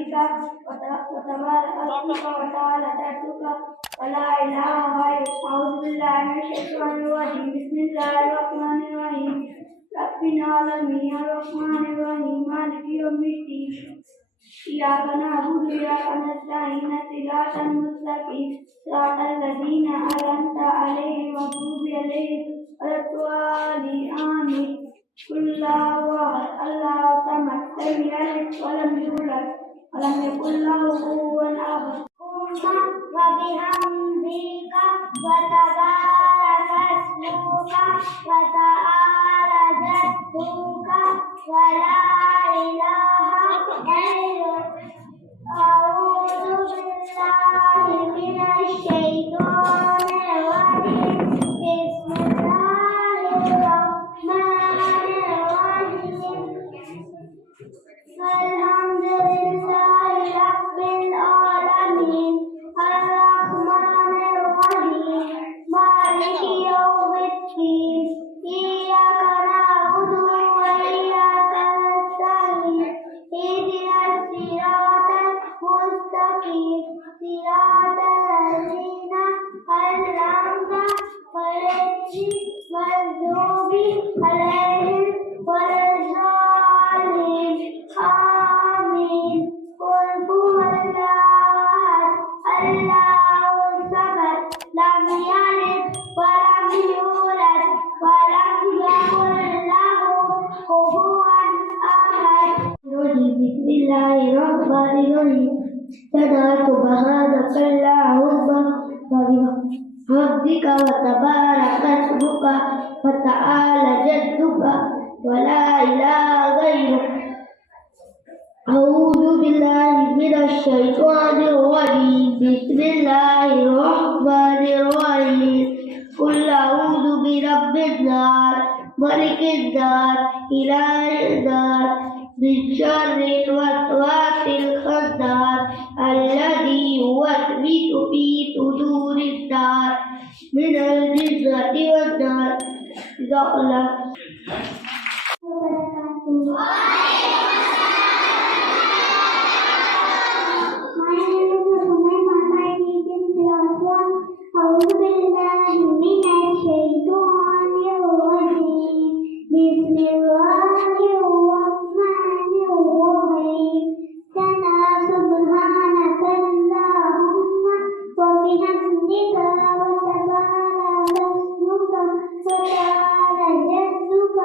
بحمدك وتبارك اسمك وتعالى جدك ولا إله غيرك. أعوذ بالله من الشيطان الرجيم. بسم الله الرحمن الرحيم. رب العالمين الرحمن الرحيم مالك يوم الدين إياك نعبد وإياك نستعين صراط المستقيم صراط الذين أنعمت عليهم غير المغضوب عليهم ولا الضالين آمين. قل الله الله الصمد لم يلد ولم يولد ولم يكن له كفوا أحد. وبحمدك وتبارك اسمك وتعالى جدك ولا إله غيرك. أعوذ بالله من الشيطان الرجيم. بسم الله الرحمن الرحيم. الحمد لله رب العالمين الرحمن الرحيم مالك يوم الدين إياك نعبد وإياك نستعين اهدنا الصراط المستقيم صراط الذين أنعمت عليهم غير المغضوب عليهم ولا الضالين آمين. قل هو الله الله الصمد لم يلد ولم يولد ولم يكن له كفوا أحد. بسم الله الرحمن الرحيم. صدقت سبحانك اللهم وبحمدك وتبارك اسمك وتعالى جدك ولا إله غيرك. أعوذ بالله من الشيطان الرجيم. بسم الله الرحمن الرحيم. قل أعوذ برب النار ملك النار إله النار من شر الوسواس الخناس الذي يوسوس في صدور الناس من الجنة والنار. أعوذ بالله من الشيطان الرجيم. بسم الله الرحمن الرحيم. ثنى سبحانك اللهم وبحمدك وتبارك اسمك وتعالى جدك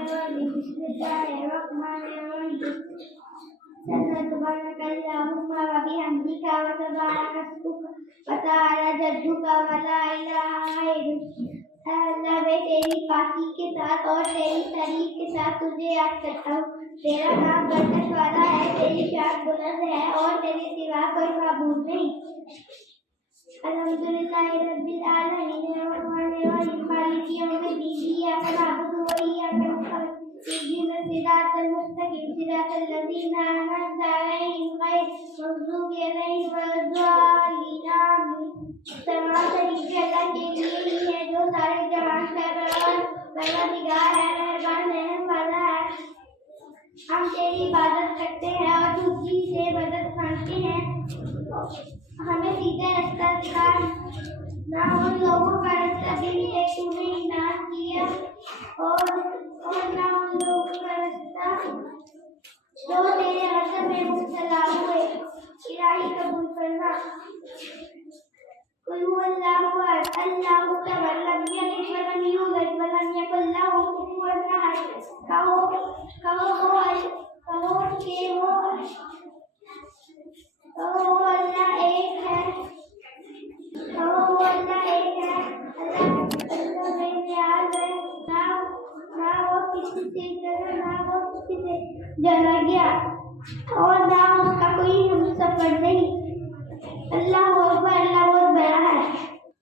بسم الله الرحمن الرحيم سبحانك اللهم وبحمدك وتبارك اسمك وتعالى جدك ولا إله غيرك. اللہ میں تیری پاکی کے ساتھ اور تیری تعریف کے ساتھ تجھے یاد کرتا ہوں. تیرا نام بخشش والا ہے, تیری شان بلند ہے اور تیرے سوا کوئی معبود نہیں. الحمدللہ رب العالمین الرحمن الرحیم مالک یوم الدین ایاک نعبد و ایاک نستعین اهدنا الصراط المستقیم صراط الذین انعمت علیہم غیر المغضوب علیہم ولا الضالین آمین. تمام طریقے اللہ کے لیے ہی ہے جو سارے جہان کا پروردگار ہے, مہربان رحم والا ہے. ہم تیری عبادت کرتے ہیں اور تجھی سے مدد مانگتے ہیں. ہمیں سیدھا راستہ دکھا, نہ ان لوگوں کا راستہ بھی ہے تو نے انعام کیا, اور نہ ان لوگوں کا راستہ جو تیرے غضب میں مبتلا ہوئے. الہی قبول کرنا. قل هو الله احد الله الصمد لم يلد ولم يولد ولم يكن له كفوا احد. کہو اللہ ایک ہے, اللہ بے نیاز ہے, نہ وہ کسی سے ڈرا نہ وہ کسی سے ڈرا گیا, اور نہ اس کا کوئی ہمسفر نہیں. اللہ اکبر, اللہ بہت بڑا ہے.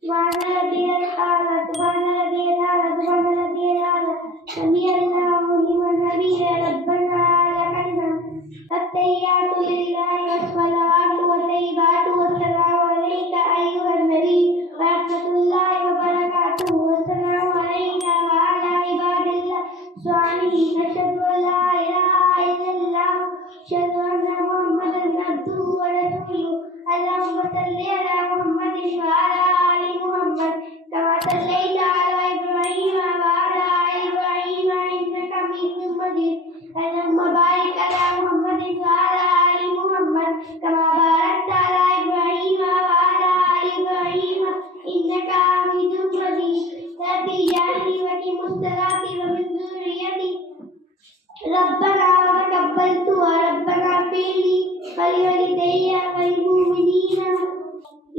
سبحان ربی الاعلی سبحان ربی الاعلی سبحان ربی الاعلی سمیع اللہ لمن حمدہ ربنا لک الحمد. التحیات للہ والصلوات والطیبات والسلام علیک ایھا النبی ورحمۃ اللہ وبرکاتہ. والسلام علینا وعلی عباد اللہ الصالحین. اشہد ان لا الہ الا اللہ اشہد ان محمدا عبدہ ورسولہ. اللهم صل على محمد وعلى آل محمد كما صليت على إبراهيم وعلى آل إبراهيم إنك حميد مجيد. اللهم بارك على محمد وعلى آل محمد كما باركت على إبراهيم وعلى آل إبراهيم إنك حميد مجيد. رب اجعلني مقيم الصلاة ومن ذريتي ربنا وتقبل دعاء. ربنا اغفر لي ولوالدي وللمؤمنين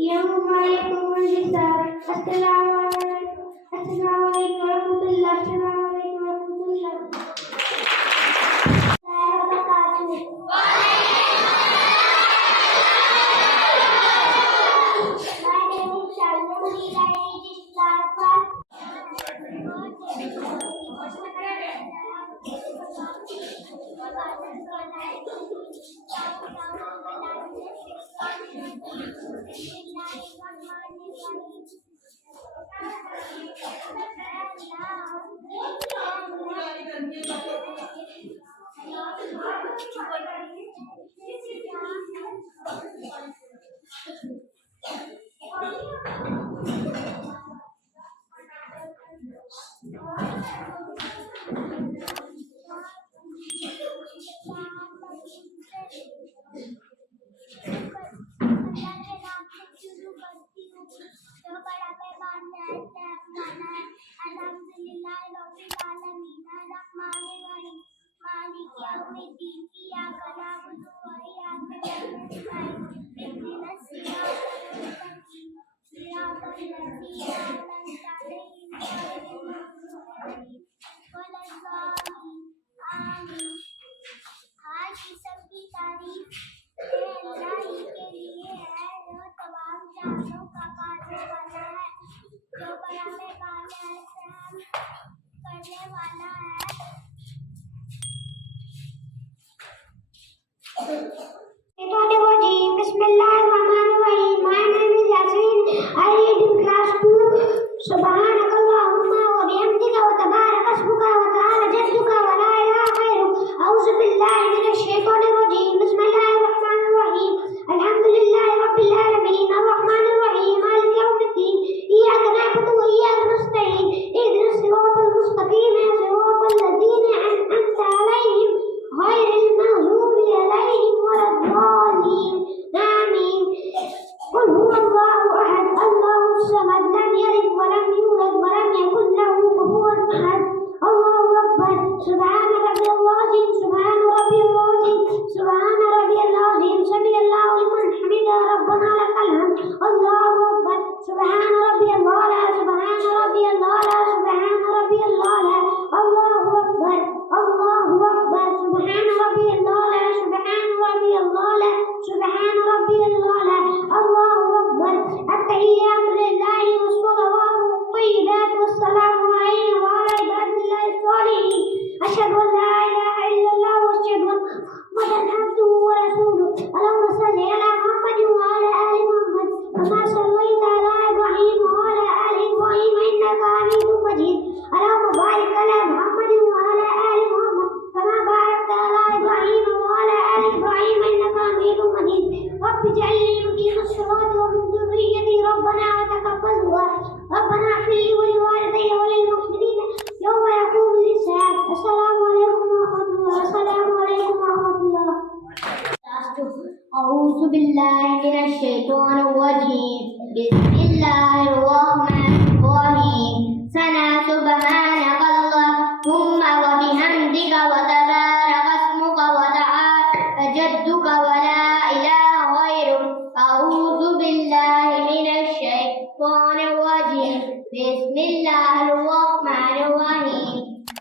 يوم يقوم الحساب. السلام عليكم ورحمة الله. السلام عليكم ورحمة الله وبركاته. My name is Shalini. I teach class 1. الأعلى سبحان ربي الأعلى الله أكبر التحيات لله والصلوات والطيبات والسلام علينا وعلى عباد الله الصالحين أشهد أن لا إله إلا الله وأشهد أن محمدا عبده ورسوله اللهم صل على محمد وعلى آل محمد كما صليت على إبراهيم وعلى آل إبراهيم إنك حميد مجيد اللهم بارك على محمد وعلى آل محمد كما باركت على إبراهيم وعلى آل إبراهيم إنك حميد مجيد رب اجعلني مقيم الصلاة ومن ذريتي ربنا وتقبل دعاء ربنا اغفر لي ولوالدي وللمؤمنين يوم يقوم الحساب السلام عليكم ورحمة الله السلام عليكم ورحمة الله أعوذ بالله من الشيطان الرجيم بسم الله الرحمن الرحيم سنا سبحانك اللهم وبحمدك وتبارك اسمك وتعالى جدك ولا إله غيرك أعوذ بالله من الشيطان الرجيم بسم الله الرحمن الرحيم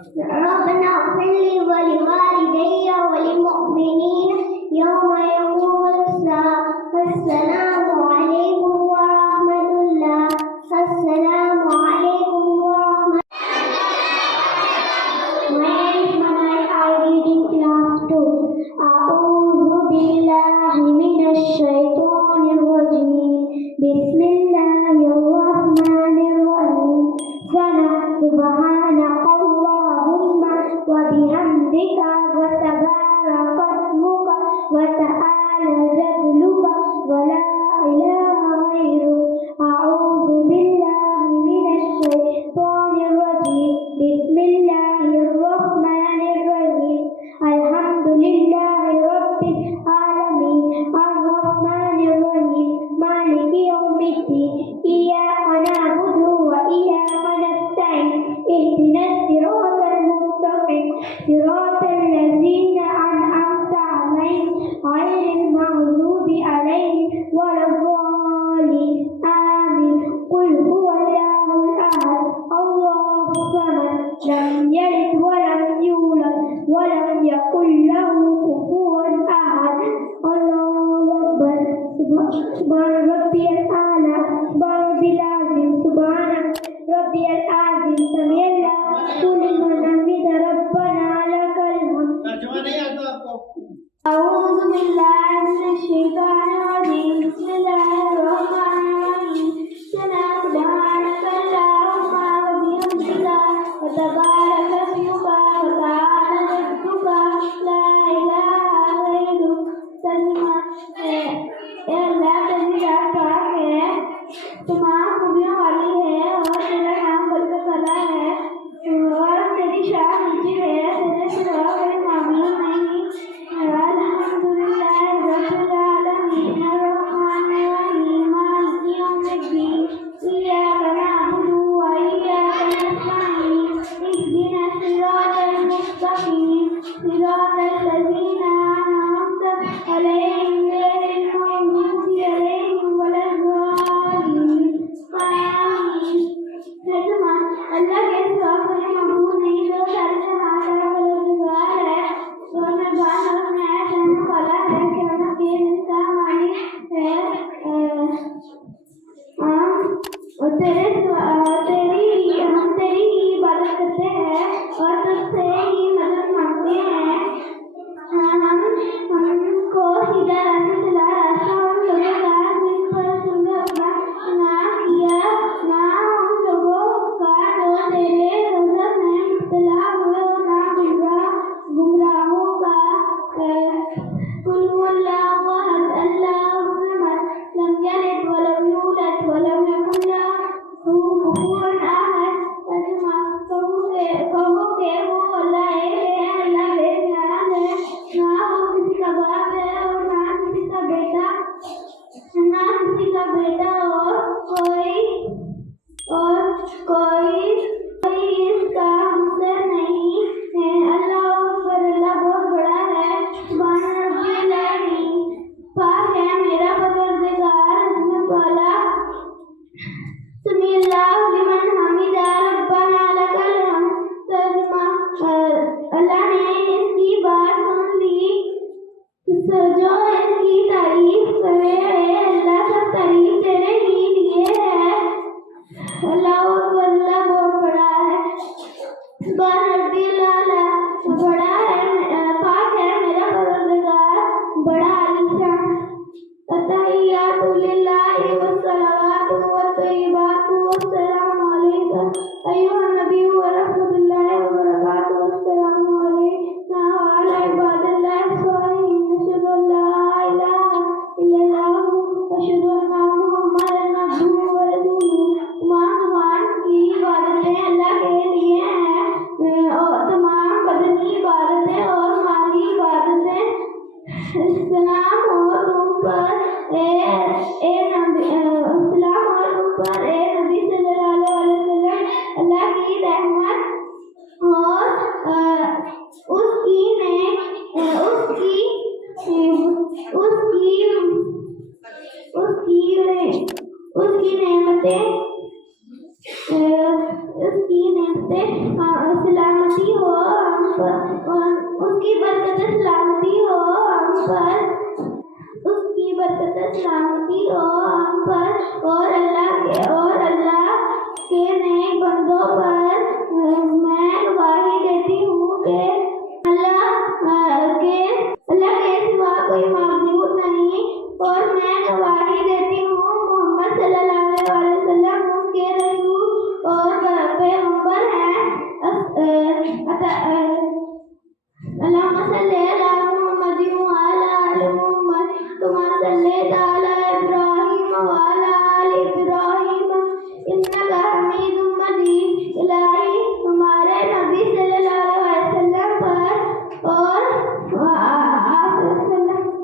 ربنا اغفر لي ولوالدي وللمؤمنين يوم يقوم الساعة. السلام عليكم ورحمة الله. السلام عليكم ورحمة. My name is Manai. I read in class 2. أعوذ بالله من الشيطان الرجيم. بسم الله الرحمن الرحيم. سبحانك اللهم وبحمدك وتبارك اسمك وتعالى جدك ولا إله غيرك. أعوذ بالله من الشيطان الرجيم. بسم الله الرحمن الرحيم. الحمد لله رب العالمين الرحمن الرحيم مالك يوم الدين. إياك نعبد وإياك نستعين. اهدنا الصراط المستقيم صراط الذين أنعمت عليهم غير المغضوب عليهم ولا الضالين. آمين. قل هو الله الأحد الله الصمد لم يلد ولم يولد ولم يكن له كفوا أحد. الله أكبر. سبحان ربي الأعلى. سبحان ربي العظيم. سبحان ربي العظيم. سمع الله لمن حمد ربنا لك الحمد. أعوذ بالله من الشيطان الرجيم. بسم الله الرحمن الرحيم. سبحانك اللهم وبحمدك وتبارك اسمك وتعالى جدك لا إله غيرك. اللہ تیرا پاک ہے، تمام خوبیوں والی ہے اور تیرا نام برکت والا ہے اور تیری شان نیچی ہے، تیرے سوا کوئی معبود نہیں. الحمدللہ رب العالمین الرحمن الرحیم مالک یوم الدین. إياك نعبد وإياك نستعين. اهدنا الصراط المستقيم صراط الذين أنعمت عليهم غير المغضوب عليهم ولا الضالين. آمين. اللہ کے سوا کوئی معبود نہیں جو سارے جہاں کا پروردگار ہے، اور مہربان اور نہایت رحمت والا ہے، قیامت کے دن کا مالک ہے. ہم تیری ہی عبادت کرتے ہیں اور تجھ سے ہی مدد مانگتے ہیں. ہم کو سیدھا راستہ چلا راستہ ہم لوگوں کا جن پر تم نے اپنا گناہ کیا نہ ہم لوگوں کا جو تیرے غضب میں مبتلا ہوئے اور نہ گمراہوں کا. قل هو الله احد الله الصمد لم يلد ولم يولد ولم يكن له كفوا احد. کہو کہ وہ اللہ ایک ہے، اللہ بے نیاز ہے، نہ وہ کسی کا باپ ہے اور نہ کسی کا بیٹا اور کوئی اس کا ہمسر نہیں ہے. اللہ اکبر. اللہ بہت بڑا ہے. سبحان ربی العظیم. پاک ہے میرا پروردگار عظمت والا. سمع اللہ لمن حمد ربنا لک الحمد. ترجمہ اللہ نے اس کی بات سن لی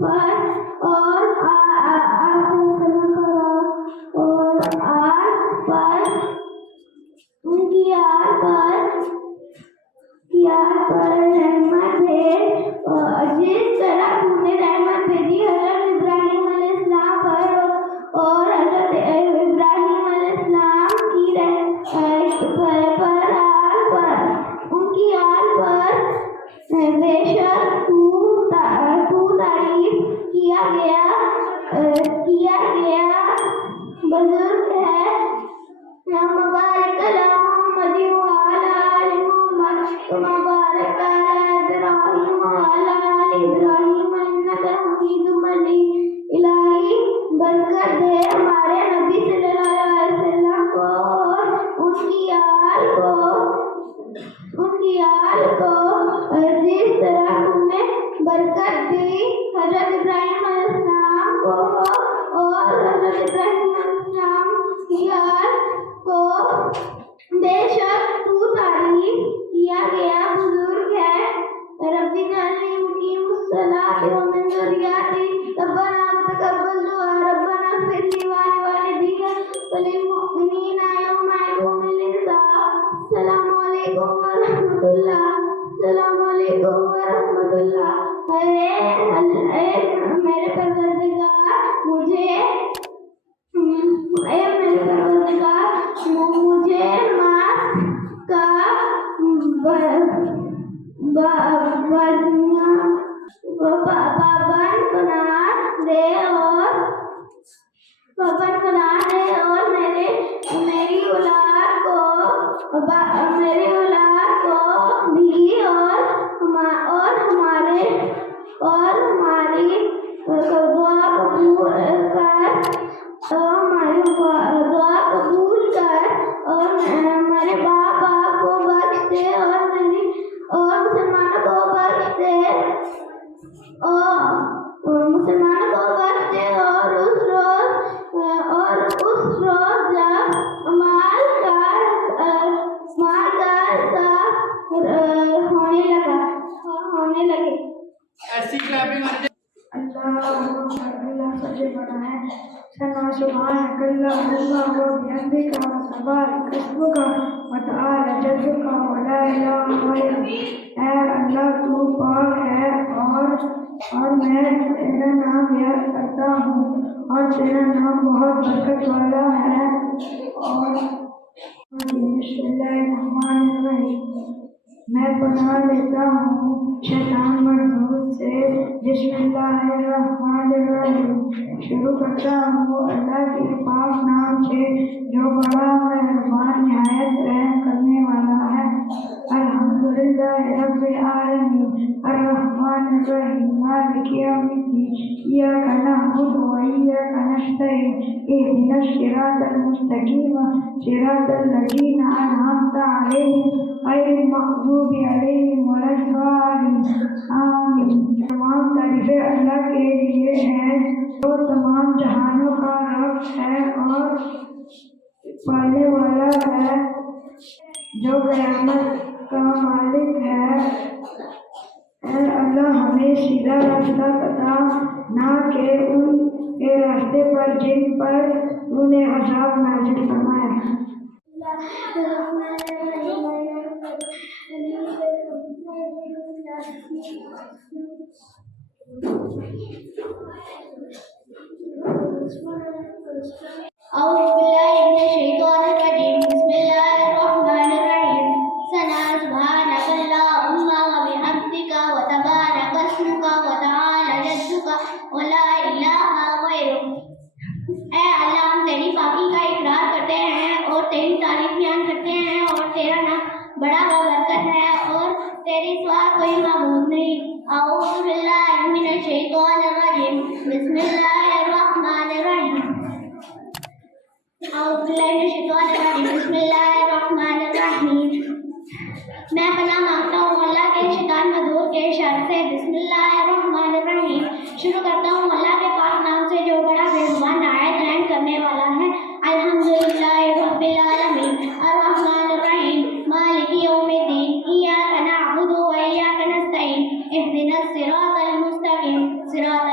پر اور ان کی آل پر رحمت بھیج، جس طرح تو نے رحمت بھیجی حضرت ابراہیم علیہ السلام پر اور حضرت ابراہیم علیہ السلام کی ان کی آل پر بے شک تو تعریف کیا گیا بزرگ ہے۔ مبارک علی محمد وعلی آل محمد کما بارکت علی ابراہیم وعلی آل ابراہیم انک حمید مجید۔ الہی برکت دے ہمارے نبی صلی اللہ علیہ وسلم کو اور ان کی آل کو جس طرح تم نے برکت دی حضرت ابراہیم علیہ السلام کو اور حضرت ابراہیم علیہ السلام کی آل کو۔ بے شک تو تعریف کیا گیا بزرگ ہے۔ رب اجعلنی مقیم الصلاۃ ومن ذریتی ربنا تقبل دعاء ربنا اغفر لی ولوالدی وللمؤمنین یوم یقوم الحساب۔ السلام علیکم ورحمۃ اللہ۔ السلام علیکم ورحمۃ اللہ۔ میرے پروردگار مجھے ماس کا پابند بنا دے اور میری اولاد کو بھی اور ہماری دعا قبول کر اور ہمارے باپ کو بخش دے اور مسلمانوں کو بخش دے اور اس روز جب مال کا صاف ہونے لگے۔ ایسی کلیپنگ اللہ سب سے بڑا ہے۔ ثنا سبحانک اللہم وبحمدک وتبارک اسمک وتعالی جدک ولا الہ غیرک۔ اے اللہ تو پاک ہے اور میں تیرا نام یاد کرتا ہوں اور تیرا نام بہت برکت والا ہے۔ اور بسم اللہ الرحمن الرحیم۔ میں پناہ لیتا ہوں شیطان مردود سے۔ بسم اللہ الرحمن الرحیم۔ شروع کرتا ہوں اللہ کے پاک نام سے جو بڑا مہربان نہایت رحم کرنے والا ہے۔ الحمدللہ رب العالمین الرحمن الرحیم مالک یوم الدین ایاک نعبد وایاک نستعین اهدنا الصراط المستقیم صراط الذین انعمت علیہم غیر المغضوب علیہم ولا الضالین آمین۔ تمام تعریفیں اللہ کے لیے ہیں جو تمام جہانوں کا رب ہے اور پالنے والا ہے، جو قیامت کا مالک ہے۔ اے اللہ ہمیں سیدھا راستہ بتا نہ کہ ان کے راستے پر جن پر تو نے عذاب نازل فرمایا۔ أعوذ بالله من الشيطان الرجيم بسم الله الرحمن الرحيم ثنا سبحانك اللهم وبحمدك وتبارك اسمك وتعالى جدك ولا إله غيرك۔ اے اللہ ہم تیری پاکی کا اقرار کرتے ہیں اور تیری تعریف بیان کرتے ہیں اور تیرا نام بڑا بابرکت ہے اور تیری سوا کوئی معبود نہیں۔ اعوذ باللہ من الشیطان الرجیم بسم اللہ الرحمن الرحیم۔ اعوذ باللہ من الشیطان الرجیم بسم اللہ الرحمن الرحیم۔ میں پناہ مانگتا ہوں اللہ کے شیطان مدعو کے شر سے۔ بسم اللہ الرحمن الرحیم۔ شروع کرتا ہوں اللہ کے پاک نام سے جو بڑا مہربان نہایت رحم کرنے والا ہے۔ الحمدللہ رب العالمین الرحمن الرحیم مالک یوم الدین ایاک نعبد و ایاک نستعین اهدنا الصراط المستقیم صراط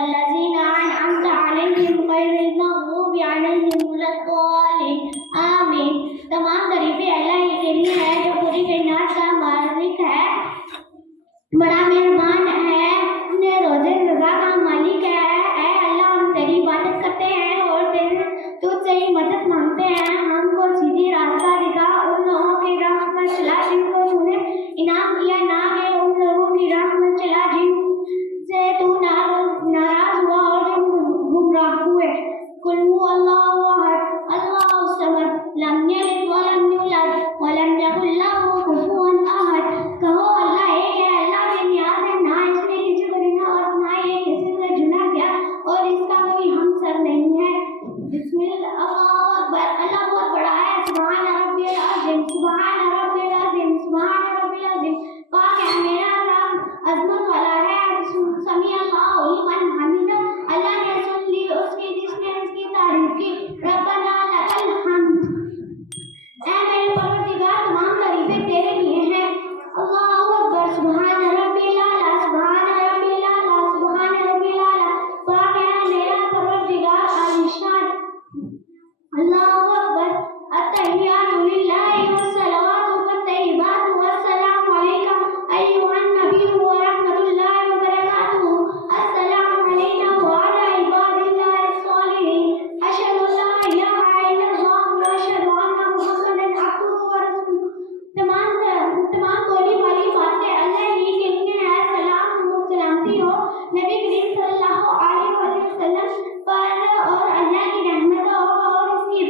نبی کریم صلی اللہ علیہ وسلم پر اور اللہ کی رحمتوں اور اس کی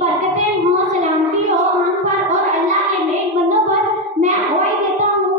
برکتیں ہوں سلامتی ہو ہم پر اور اللہ کے نیک بندوں پر. میں گواہی دیتا ہوں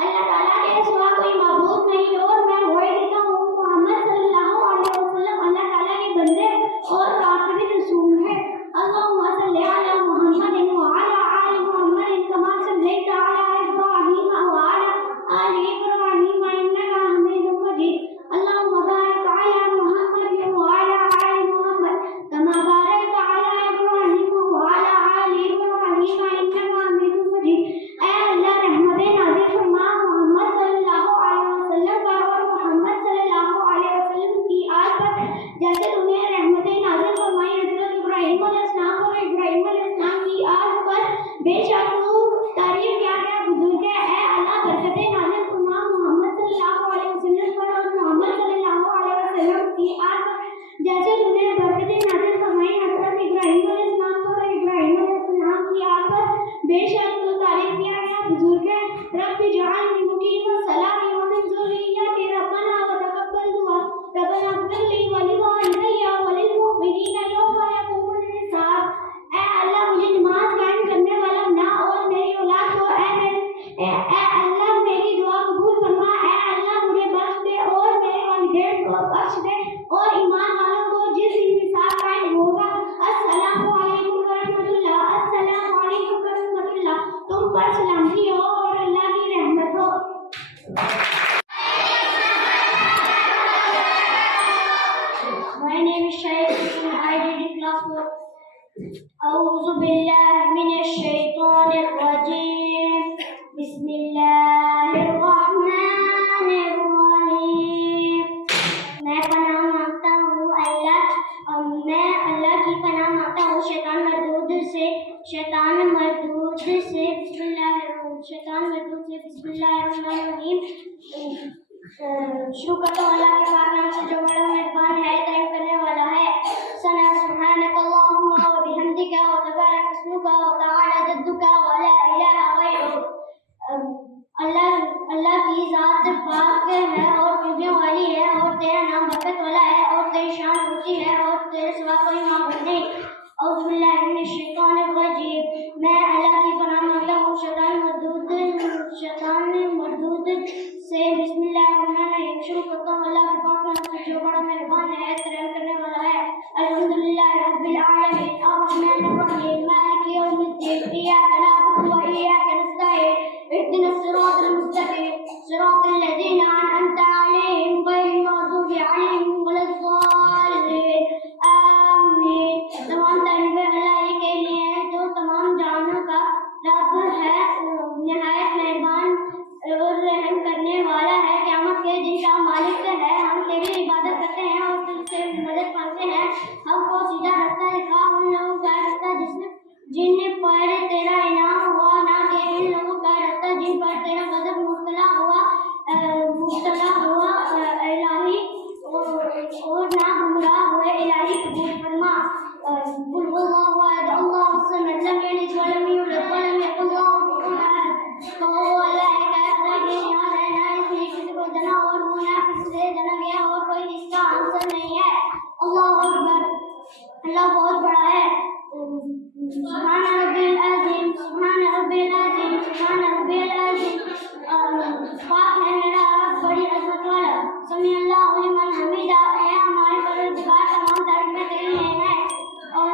اللہ تعالیٰ کے سوا کوئی معبود نہیں اور میں گواہی دیتا ہوں محمد صلی اللہ علیہ وسلم اللہ تعالیٰ کے بندے اور آخری رسول ہے. اللهم صل على محمد وعلى آل محمد كما صليت على إبراهيم وعلى آل إبراهيم إنك حميد مجيد. اللهم بارك على محمد وعلى آل محمد كما باركت على إبراهيم وعلى آل إبراهيم إنك حميد مجيد. اے اللہ رحمت نازل فرما محمد صلی اللہ علیہ وسلم پر اور محمد صلی اللہ علیہ وسلم کی آل پر جیسے انہیں رحمت نازل فرمائی حضرت ابراہیم علیہ السلام اور ابراہیم علیہ السلام کی آل پر. بے شک تو تعریف کیا گیا بزرگ ہے. اے اللہ برکت نازل فرما محمد صلی اللہ علیہ وسلم پر اور محمد صلی اللہ علیہ وسلم کی آل پر جیسے انہیں برکت نازل فرمائی حضرت ابراہیم علیہ السلام پر اور ابراہیم علیہ السلام کی آل پر. بے شک تو تعریف کیا گیا بزرگ ہے. رب اجعلنی مقیم الصلاۃ ومن ذریتی ربنا وتقبل دعا ربنا اغفر لی ولوالدی وللمؤمنین یوم یقوم الحساب. اے اللہ مجھے نماز قائم کرنے والا بنا اور میری اولاد کو اے اللہ میری دعا قبول فرما. اے اللہ مجھے بخش دے اور میرے والدین کو بخش دے اور ایمان والوں کو جس دن حساب قائم ہوگا. السلام علیکم ورحمۃ اللہ. السلام علیکم ورحمۃ اللہ. تم پر سلامتی ہو اور اللہ کی رحمت ہو. My name is Shaykh. I read in class 4. أعوذ بالله من الشيطان الرجيم. بسم الله الرحمن الرحيم. میں پناہ مانگتا ہوں میں اللہ کی پناہ مانگتا ہوں شیطان مردود سے. بسم اللہ الرحمن الرحیم. شروع کرتا ہوں اللہ کے پاک نام سے جو بڑا مہربان ہے تعریف کرنے والا ہے. ثنا سبحانک اللہم وبحمدک وتبارک اسمک وتعالی جدک ولا الہ غیرک. اللہ کی ذات پاک ہے اور خوبیوں والی ہے اور تیرا نام برکت والا ہے اور تیری شان اونچی ہے اور تیرے سوا کوئی معبود نہیں. اعوذ باللہ من الشیطان الرجیم. میں اللہ کی پناہ مانگتا ہوں شیطان مردود سے. بسم اللہ الرحمن الرحیم. شروع کرتا ہوں اللہ کے پاک نام سے جو بڑا مہربان ہے کرم کرنے والا ہے. الحمدللہ رب العالمین الرحمن الرحیم مالک یوم الدین ایاک نعبد و ایاک نستعین اهدنا الصراط المستقیم صراط الذین انعمت علیہم غیر المغضوب علیہم ولا الضالین آمین. تمام تعریفیں اللہ ہی کے لیے ہیں جو تمام جہانوں کا رب ہے, نہایت مہربان اور رحم کرنے والا ہے. قیامت کے دن کا مالک ہے. ہم تیری عبادت کرتے ہیں اور تجھ سے مدد مانگتے ہیں. ہم کو سیدھا رستہ دکھا ان لوگوں کا رستہ جن پر تیرا انعام ہوا, نہ کہ ان لوگوں کا رستہ جن پر تیرا غضب مبتلا ہوا الہی اور نہ گمراہ ہوئے الہی قبول فرما. قل هو الله احد الله الصمد لم يلد ولم يولد ولم يكن له كفوا احد. کہو اللہ ایک ہے, اللہ کی نیاز ہے, نہ اس نے کسی کو جنا اور وہ نہ کسی سے جنا گیا اور کوئی اس کا ہمسر نہیں ہے. اللہ اکبر. اللہ بہت بڑا ہے. سبحان ربی العظیم سبحان ربی العظیم سبحان ربی العظیم. پاک ہے میرا رب بڑی عظمت والا. سمیع اللہ لمن حمیدہ. اے ہمارے پروردگار تمام تعریفیں تیری ہیں اور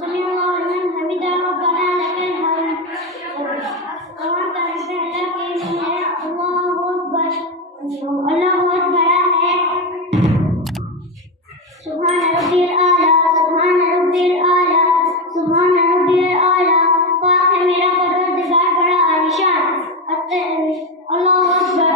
سمیع اللہ لمن حمیدہ ربنا لک الحمد. تمام تعریفیں اللہ کے لیے ہیں. اللہ بہت بڑا ہے. سبحان ربی الاعلیٰ سبحان ربی الاعلیٰ سبحان ربی الاعلیٰ. پاک ہے میرا پروردگار بڑا عالیشان. اللہ اکبر.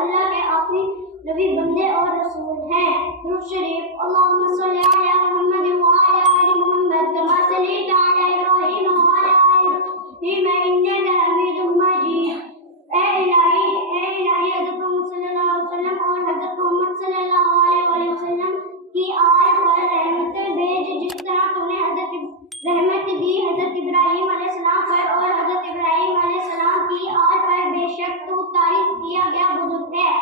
اللہ کے آخری نبی بندے اور رسول ہیں. درود شریف. اللہم صلی علی محمد وعلی آل محمد کما صلیت علی ابراہیم وعلی آل ابراہیم انک حمید مجید. اے الہی حضرت محمد صلی اللہ علیہ وسلم اور حضرت محمد صلی اللہ علیہ وسلم کی آل پر رحمتیں بھیج جس طرح تو نے رحمت دی حضرت ابراہیم علیہ السلام پر اور حضرت ابراہیم علیہ السلام کی آل پر. بے شک تو تعریف کیا گیا بزرگ ہے.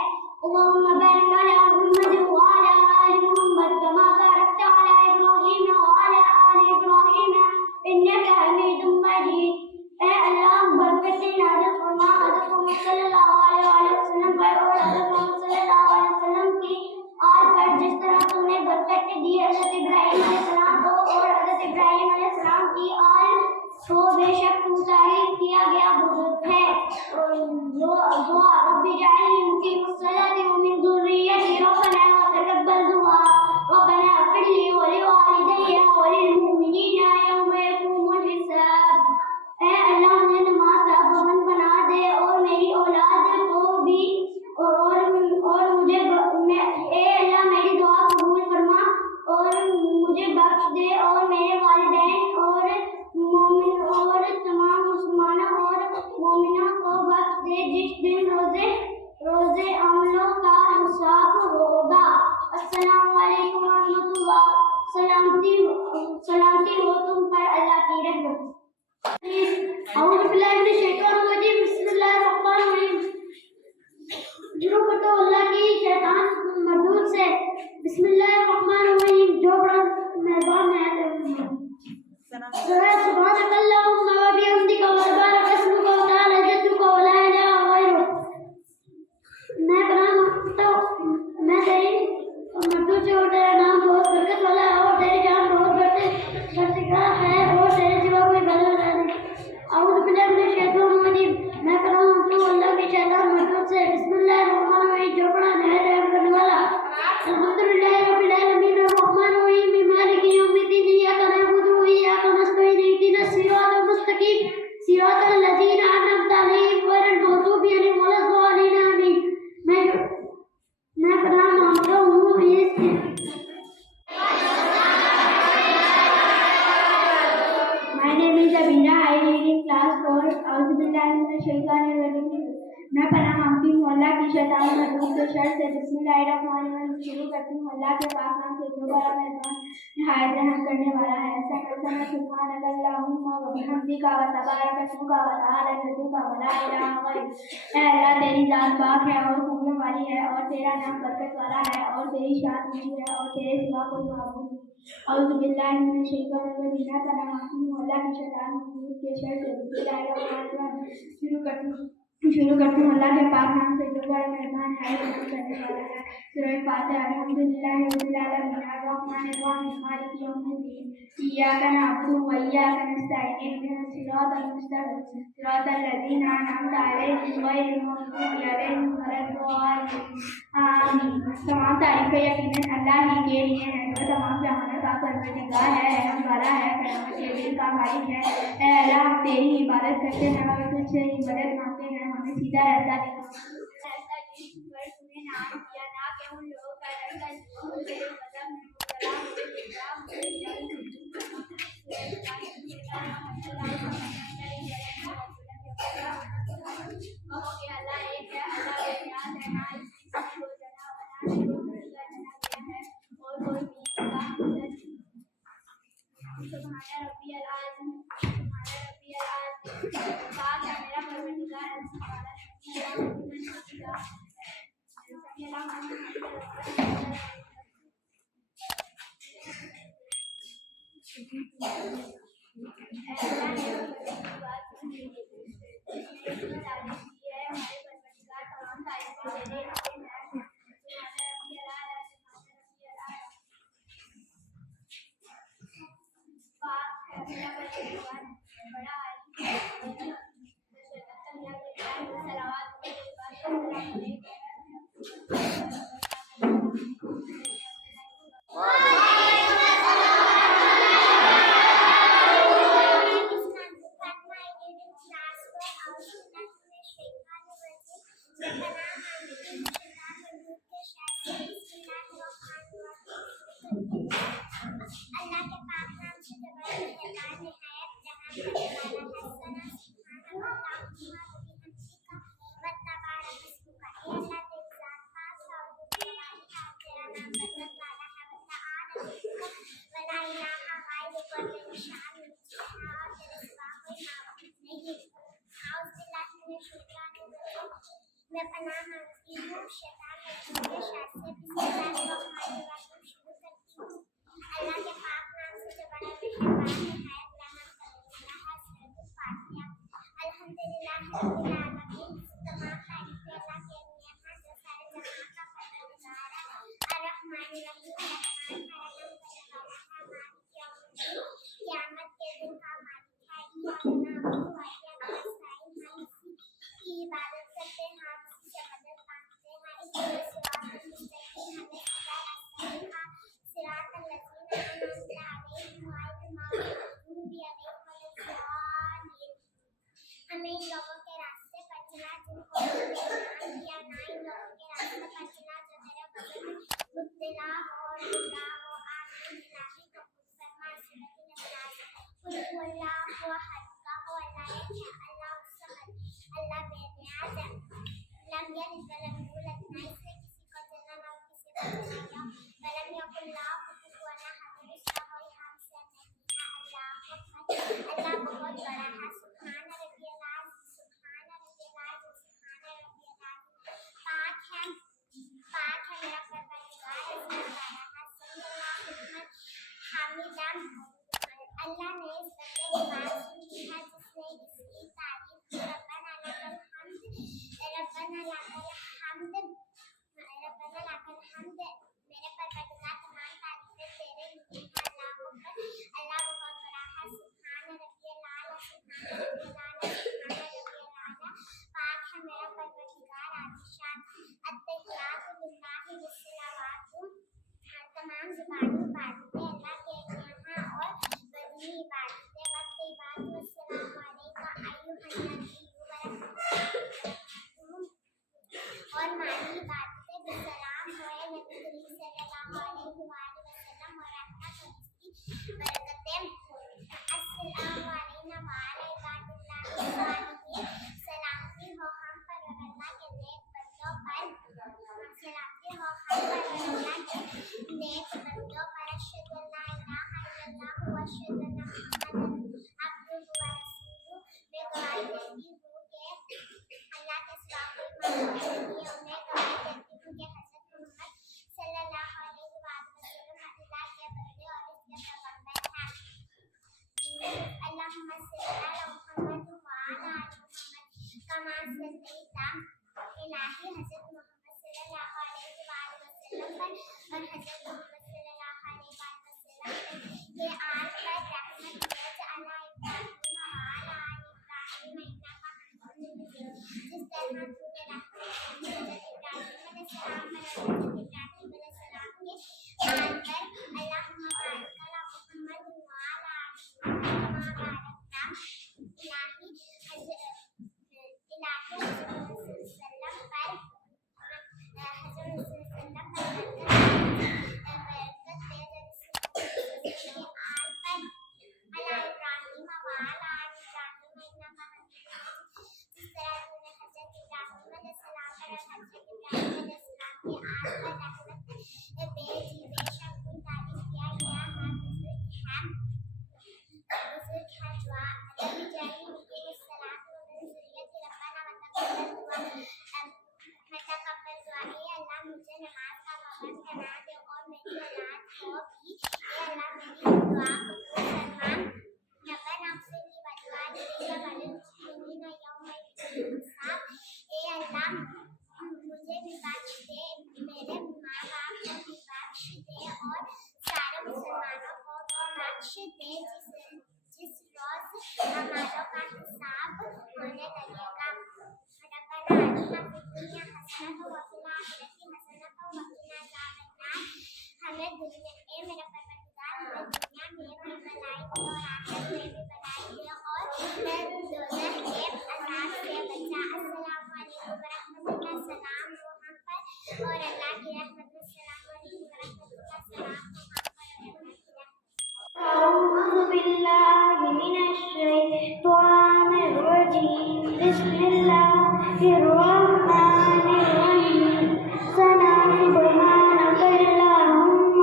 اللہم بارک علی محمد وعلی آل محمد کما بارکت علی ابراہیم وعلی آل ابراہیم انک حمید مجید. اے اللہ برکتیں نازل فرما حضرت محمد صلی اللہ علیہ وسلم پر اور حضرت محمد صلی اللہ علیہ وسلم کی آل پر جس طرح تم نے برکت دی حضرت ابراہیم علیہ السلام کو اور حضرت ابراہیم علیہ السلام کی آل کو. بے شک تو تعریف کیا گیا بزرگ ہے. رب اجعلنی مقیم الصلاۃ ومن ذریتی ربنا وتقبل دعاء ربنا اغفر لي ولوالدي وللمؤمنين يوم يقوم الحساب. اے اللہ مجھے نماز کا پابند بنا دے اور میری اولاد کو بھی اور مجھے اے اللہ میری دعا قبول فرما اور مجھے بخش دے اور میرے والدین اور مومن اور تمام مسلمانوں اور مومنوں کو بخش دے جس دن روزے عملوں کا حساب ہوگا. السلام علیکم ورحمۃ اللہ. سلامتی ہو تم پر اللہ کی رحمت. اعوذ باللہ من الشیطان الرجیم. بسم اللہ الرحمن الرحیم. شروع کرتا ہوں اللہ کی شیطان مردود سے. بسم اللہ الرحمن الرحیم. جو بڑا مہربان ہے. سبحانک اللہم وبحمدک وتبارک اسمک وتعالی جدک ولا الہ غیرک. میں پناہ مانگتا ہوں میں تیری مردود سے اور تیرا نام بہت برکت والا ہے اور تیری جان بہت برتگاہ ہے اور تیرے سوا کوئی بھلا نہیں. اعوذ باللہ من الشیطان الرجیم. میں پناہ مانگتا ہوں اللہ کے شیطان مردود سے. بسم اللہ الرحمن الرحیم. جو بڑا نہایت رحم کرنے والا. الحمدللہ رب العالمین الرحمن الرحیم مالک یوم الدین. ایاک نعبد و ایاک نستعین. اهدنا الصراط المستقیم صراط الذین انعمت علیہم غیر المغضوب علیہم ولا الضالین آمین. میں پناہ مانگتا ہوں My name is Abina. I read in class 4. اعوذ باللہ من الشیطان الرجیم. میں پناہ مانگتی ہوں اللہ کی شیطان مردود کے شر سے. بسم اللہ الرحمن الرحیم. شروع کرتی ہوں اللہ کے پاک نام سے جو بڑا مہربان نہایت رحم کرنے والا ہے. سبحانک اللہم وبحمدک وتبارک اسمک وتعالی جدک ولا الہ غیرک. اے اللہ تیری ذات پاک ہے اور خوبیوں والی ہے اور تیرا نام برکت والا ہے اور تیری شان اونچی ہے اور تیرے سوا کوئی معبود نہیں. اعوذ باللہ من الشیطان الرجیم. میں پناہ مانگتی ہوں اللہ کی شیطان مردود کے شر سے. بسم اللہ الرحمن الرحیم. شروع کرتی ہوں اللہ کے پاک نام سے جو بڑا مہربان ہے رحم کرنے والا ہے. سورہ فاتحہ. الحمدللہ رب العالمین الرحمن الرحیم مالک یوم الدین. ایاک نعبد و ایاک نستعین. اهدنا الصراط المستقیم صراط الذین انعمت علیہم غیر المغضوب علیہم ولا الضالین آمین. تمام تعریفیں یقیناً اللہ ہی کے لیے ہیں جو تمام جہانوں کا پروردگار ہے رحم والا ہے کرم کے دل کا مالک ہے. اے اللہ ہم تیری عبادت کرتے ہیں اور تجھ سے ہی مدد مانگتے ہیں. ہمیں سیدھا راستہ دکھا ایسا جس پر تمہیں نام کیا نہ کہ ان لوگوں کا راستہ جو تیرے قدم میں مبتلا کہو کہ اللہ ایک ہے اللہ بے نیاز ہے نہ اس کی کوئی جنا بنا ہے اور کوئی بھی سبحان ربی العظیم. پاک ہے میرا پروردگار اصطلاح اور گمراہ ہو آمین الہی قبول فرما سورۃ الاخلاص قل هو اللہ احد کہو اللہ ایک ہے اللہ الصمد اللہ بے نیاز ہے لم یلد ولم یولد نہ اس نے کسی کو جنا نہ کسی کو جنایا ولم یکن له کفوا احد اس کا کوئی ہمسر نہیں ہے اللہ اکبر اللہ بہت بڑا ہے سبحان ربی العظیم سبحان ربی العظیم سبحان ربی العظیم پاک ہے میرا پروردگار اس میں بڑا ہے صلی اللہ محمد حامدہ اللہ نے اس بندے کی بات سنی ہے جس نے اس کی تعریف کی ربنا لک الحمد میرے پروردگار تمام تعریفیں تیرے لیے ہیں اللہ اکبر اللہ بہت بڑا ہے سبحان ربی الاعلی سبحان ربی الاعلی سبحان ربی الاعلی پاک ہے میرا پروردگار عالیشان التحیات للہ والصلوات تمام زبانی عبادتیں اللہ کے لیے ہیں اور بدنی عبادتیں وقت عبادت والسلام علیکہ ایھا النبی ورحمۃ اور مالی عبادتیں بالسلام ہوئے نبی کریم صلی اللہ علیہ وآلہ وسلم اور رحمت اور اس کی برکتیں السلام علینا وعلی عباد اللہ الصالحین سلامتی ہو ہم پر اور اللہ کے نیک بندوں پر سلامتی ہو ہم پر اور اللہ کے نیک بندوں پر اشہد ان لا الہ الا اللہ واشہد ان محمدا عبدہ ورسولہ میں گواہی دیتی ہوں کہ اللہ کے سوا کوئی معبود نہیں ہے اور میں گواہی دیتی ہوں کہ حضرت محمد صلی اللہ علیہ وآلہ وسلم اللہ کے بندے اور اس کے پیغمبر ہیں اللہم صل علی محمد وعلی آل محمد کما صلیت الہی حضرت محمد صلی اللہ علیہ وآلہ وسلم پر اور حضرت محمد صلی اللہ علیہ وآلہ وسلم کے آل پر رحمت بھیج علی ابراہیم وعلی آل ابراہیم انک حمید مجید جس طرح تو نے رحمت حضرت ابراہیم علیہ السلام پر اور حضرت ابراہیم علیہ السلام کے آل پر اللہم بارک علی محمد وعلی آل محمد کما بارکت الہی حضرت محمد صلی اللہ علیہ وسلم پر جس روز ہماروں کا حساب ہونے لگے گا ربنا آتنا فی الدنیا حسنۃ وفی الآخرۃ حسنۃ وقنا عذاب النار ہمیں دنیا اے میرا پروردگار ہمیں دنیا میں بھی بلائی دے اور آخرت میں بھی بلائی دے اور دوزخ کے عذاب سے بچا السلام علیکم ورحمۃ اللہ سلام ہو ہم پر اور اللہ کی رحمت السلام علیکم ورحمۃ اللہ سلام ہو ہم پر اور اللہ کی رحمت أعوذ بالله من الشيطان الرجيم بسم الله الرحمن الرحيم سبحانك اللهم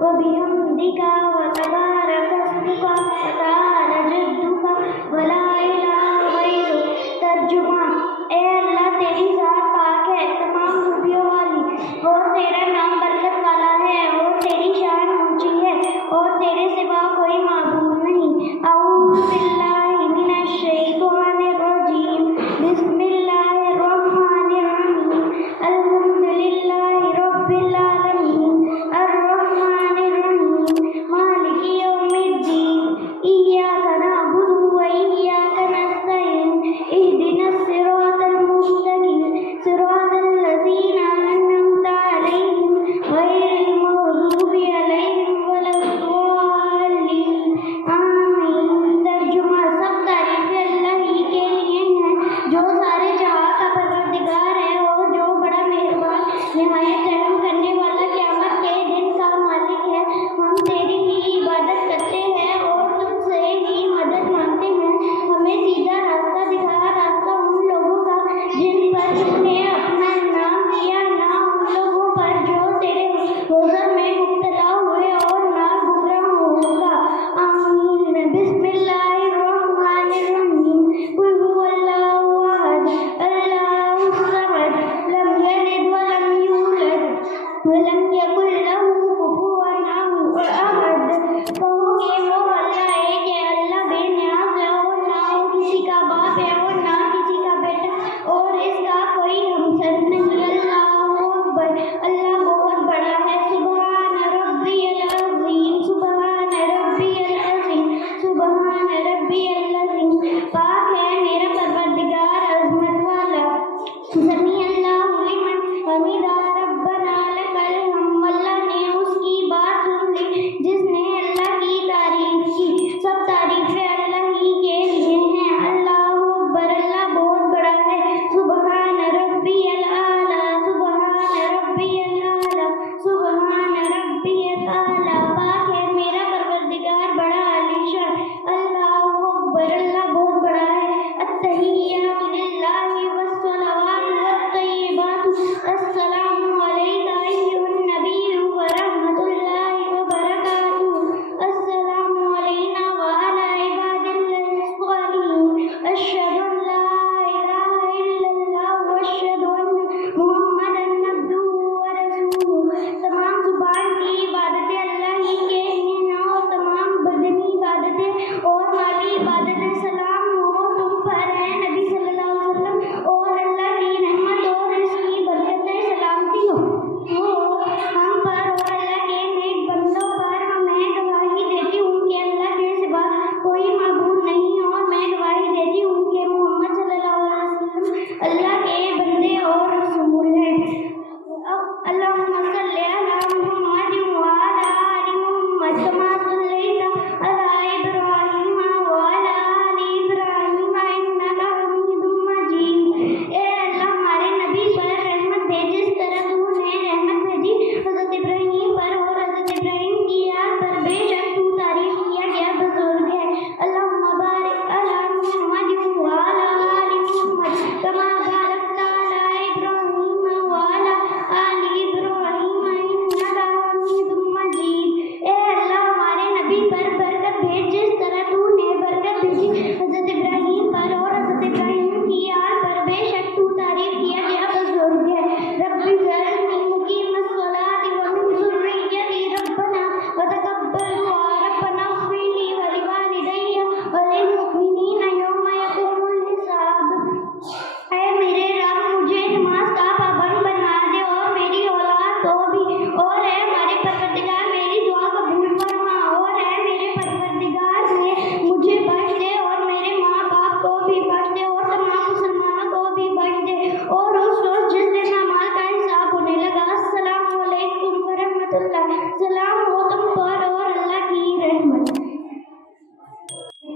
وبحمدك وتبارك اسمك وتعالى جدك ولا إله غيرك ترجمہ اے اللہ تیری ذات پاک ہے تمام خوبیوں والی اور تیرا نام برکت والا ہے اور تیری شان اونچی ہے اور تیرے سوا کوئی معبود نہیں اعوذ باللہ من الشیطان الرجیم بسم اللہ الرحمن اکبر اللہ بہت بڑا ہے سبحان ربی العظیم سبحان ربی العظیم سبحان ربی العظیم پاک ہے میرا پروردگار عظمت والا سمیع اللہ لمن حمیدہ ربنا لک الحمد اللہ نے اس کی بات سن لی جس نے اللہ کی تعریف کی سب تعریفیں اللہ ہی کے لیے ہیں اللہ اکبر اللہ بہت بڑا ہے سبحان ربی الاعلی سبحان ربی الاعلی سبحان ربی الاعلی پاک ہے میرا پروردگار بڑا عالیشان اللہ اکبر اللہ بہت بڑا ہے التحیات للہ والصلوات والطیبات السلام علیک ایھا النبی ورحمۃ اللہ وبرکاتہ السلام علینا وعلی عباد اللہ الصالحین اشہد ان لا الہ الا اللہ واشہد ان محمدا عبدہ ورسولہ تمام زبان کی عبادتیں اللہ ہی کے لیے ہیں اور تمام بدنی عبادتیں اور مالی عبادتیں سلام ہو تم پر ہے نبی صلی اللہ علیہ وسلم اور اللہ کی رحمت اور اس کی برکتیں سلامتی ہو ہم پر اور اللہ کے نیک بندوں پر میں گواہی دیتی ہوں کہ اللہ کے سوا کوئی معبود نہیں اور میں گواہی دیتی ہوں کہ محمد صلی اللہ علیہ وسلم اللہ کے بندے اور رسول ہیں اللہم صلی علی محمد وعلی آل محمد کما صلیت علی ابراہیم وعلی آل ابراہیم انک حمید مجید اے اللہ ہمارے نبی پر رحمت بھیج جس طرح تو نے رحمت بھیجی حضرت ابراہیم پر اور حضرت ابراہیم کی یاد پر بے شک تو تعریف کیا گیا بزرگ ہے اللہم بارک علی محمد وعلی آل محمد کما بارکت علی ابراہیم وعلی آل ابراہیم انک حمید مجید اے اللہ ہمارے نبی پر برکت بھیج جس طرح تو نے برکت بھیجی حضرت ابراہیم پر اور حضرت ابراہیم کی یاد پر بے شک تو تعریف کیا گیا بزرگ ہے رب اجعلنی مقیم الصلاۃ ومن ذریتی ربنا وتقبل دعاء ربنا اغفر لی ولوالدی وللمؤمنین یوم یقوم الحساب اے میرے رب مجھے نماز کا پابند بنا دے اور میری اولاد کو بھی اور اے ہمارے پروردگار میری دعا قبول فرما اور اے میرے پروردگار نے مجھے بخش دے اور میرے ماں باپ کو بھی بخش دے اور تمام مسلمانوں کو بھی بخش دے اور اس روز جس دن اعمال کا حساب ہونے لگا السلام علیکم ورحمۃ اللہ سلام ہو تم پر اور اللہ کی رحمت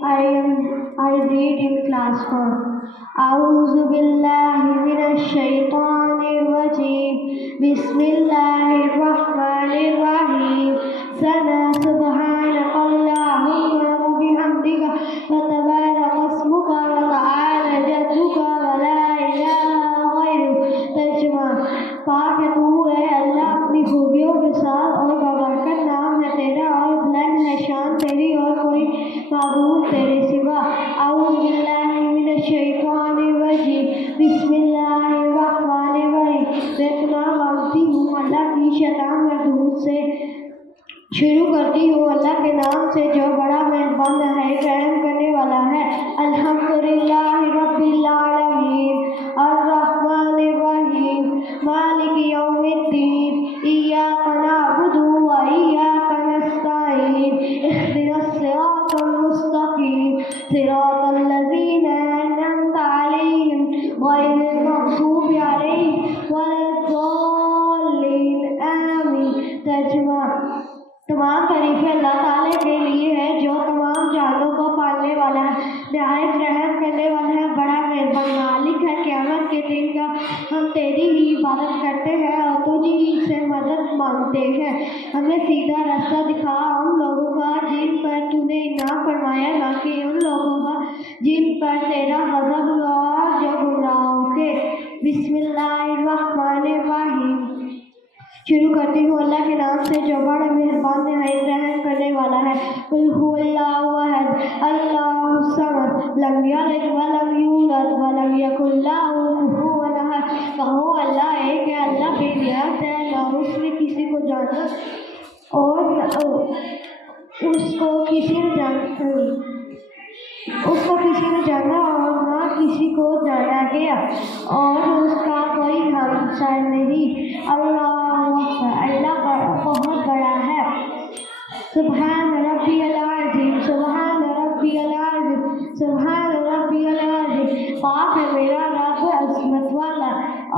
I read in class 4. أعوذ بالله من الشيطان الرجيم بسم الله الرحمن الرحيم ثنا سبحانك اللهم وبحمدك وتبارك اسمك وتعالى جدك ولا إله غيرك ترجمہ پاک ہے تو ہے اللہ اپنی خوبیوں کے ساتھ اور بابرکت نام ہے تیرا اور بلند ہے شان تیری اور کوئی معبود تیرے سوا اعوذ باللہ من الشیطان الرجیم بسم اللہ الرحمن الرحیم میں پناہ مانگتی ہوں اللہ کی شیطان مردود سے شروع کرتی ہوں اللہ کے نام سے جو بڑا مہربان ہے رحم کرنے والا ہے الحمدللہ رب العالمین الرحمن الرحیم مالک یوم الدین ایاک نعبد و ایاک نستعین اهدنا الصراط المستقیم صراط الذین انعمت علیہم غیر المغضوب علیہم ولا الضالین آمین ترجمہ تمام تعریفیں اللہ تعالیٰ کے لیے ہے جو تمام جانوں کو پالنے والا ہے نہایت رحم کرنے والا ہے بڑا مہربان مالک ہے قیامت کے دن کا ہم تیری ہی عبادت کرتے ہیں اور تجھ ہی سے مدد مانگتے ہیں ہمیں سیدھا راستہ دکھا ان لوگوں کا جن پر تو نے انعام فرمایا نہ کہ ان لوگوں کا جن پر تیرا غضب ہوا جو گمراہوں کے بسم اللہ الرحمن الرحیم شروع کرتی ہوں اللہ کے نام سے جو بڑا مہربان نہایت رحم کرنے والا ہے قل هو اللہ احد اللہ الصمد لم یلد ولم یولد ولم یکن له کفوا احد کہو اللہ ایک ہے اللہ بے نیاز ہے نہ اس میں کسی کو جانتا اور اس کو کسی نے جانتا اس کو کسی نے جانا اور نہ کسی کو جانا گیا اور اس کا کوئی ہمسر نہیں۔ اللہ بہت بڑا ہے۔ سبحان ربی العظیم، سبحان ربی العظیم، سبحان ربی العظیم۔ پاک ہے میرا رب عظمت والا۔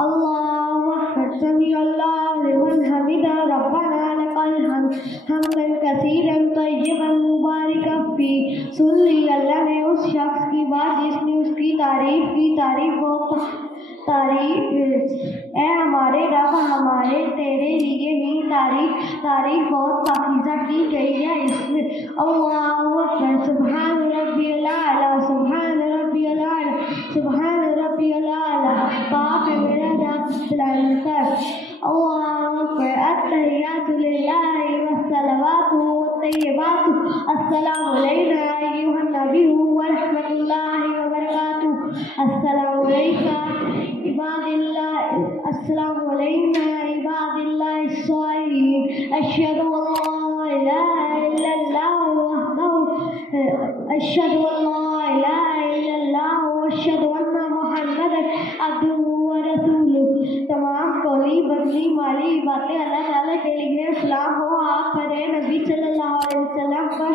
اللہ اکبر، سمیع اللہ لمن حمدہ، ربنا لک الحمد حمدا کثیرا طیبا مبارکا فیہ۔ سن لی اللہ نے اس شخص کی بات جس نے اس کی تعریف کی۔ اے ہمارے رب، ہمارے تیرے لیے ہی تعریف بہت پاکیزہ کی گئی ہے اس میں۔ اللہ اکبر، سبحان ربی الاعلیٰ، سبحان ربی الاعلیٰ، سبحان ربی الاعلیٰ۔ پاک ہے میرا رب سلامت ہے۔ اللہ اکبر، التحیات للہ والصلوات والطیبات، السلام علینا ایھا النبی ورحمۃ اللہ وبرکاتہ، السلام علیکم عباد اللہ، السلام علینا عباد اللہ الصالحین، اشہد ان لا الہ الا اللہ وحدہ، اشہد ان لا الہ الا اللہ واشہد ان محمدا عبدہ ورسولہ۔ تمام قولی بدنی مالی باتیں اللہ تعالیٰ کے لیے سلام ہو آپ پر، اے نبی صلی اللہ علیہ وسلم پر،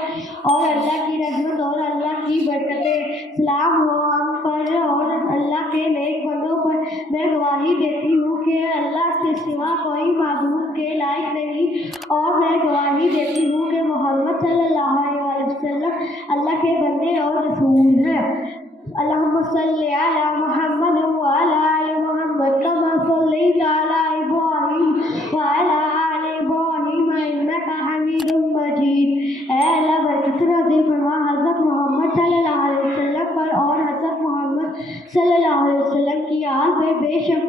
اور اللہ کی رحمت اور اللہ کی برکتیں سلام ہو ہم پر اور اللہ کے نیک بندوں پر۔ میں گواہی دیتی ہوں کہ اللہ کے سوا کوئی معبود کے لائق نہیں، اور میں گواہی دیتی ہوں کہ محمد صلی اللہ علیہ وسلم اللہ کے بندے اور رسول ہیں۔ اللہم صلی علی محمد وعلی آل محمد کما صلیت علی ابراہیم وعلی آل ابراہیم انک حمید مجید۔ اے اللہ برکت نازل فرما حضرت محمد صلی اللہ علیہ وسلم پر اور حضرت محمد صلی اللہ علیہ وسلم کی آل پہ، بے شک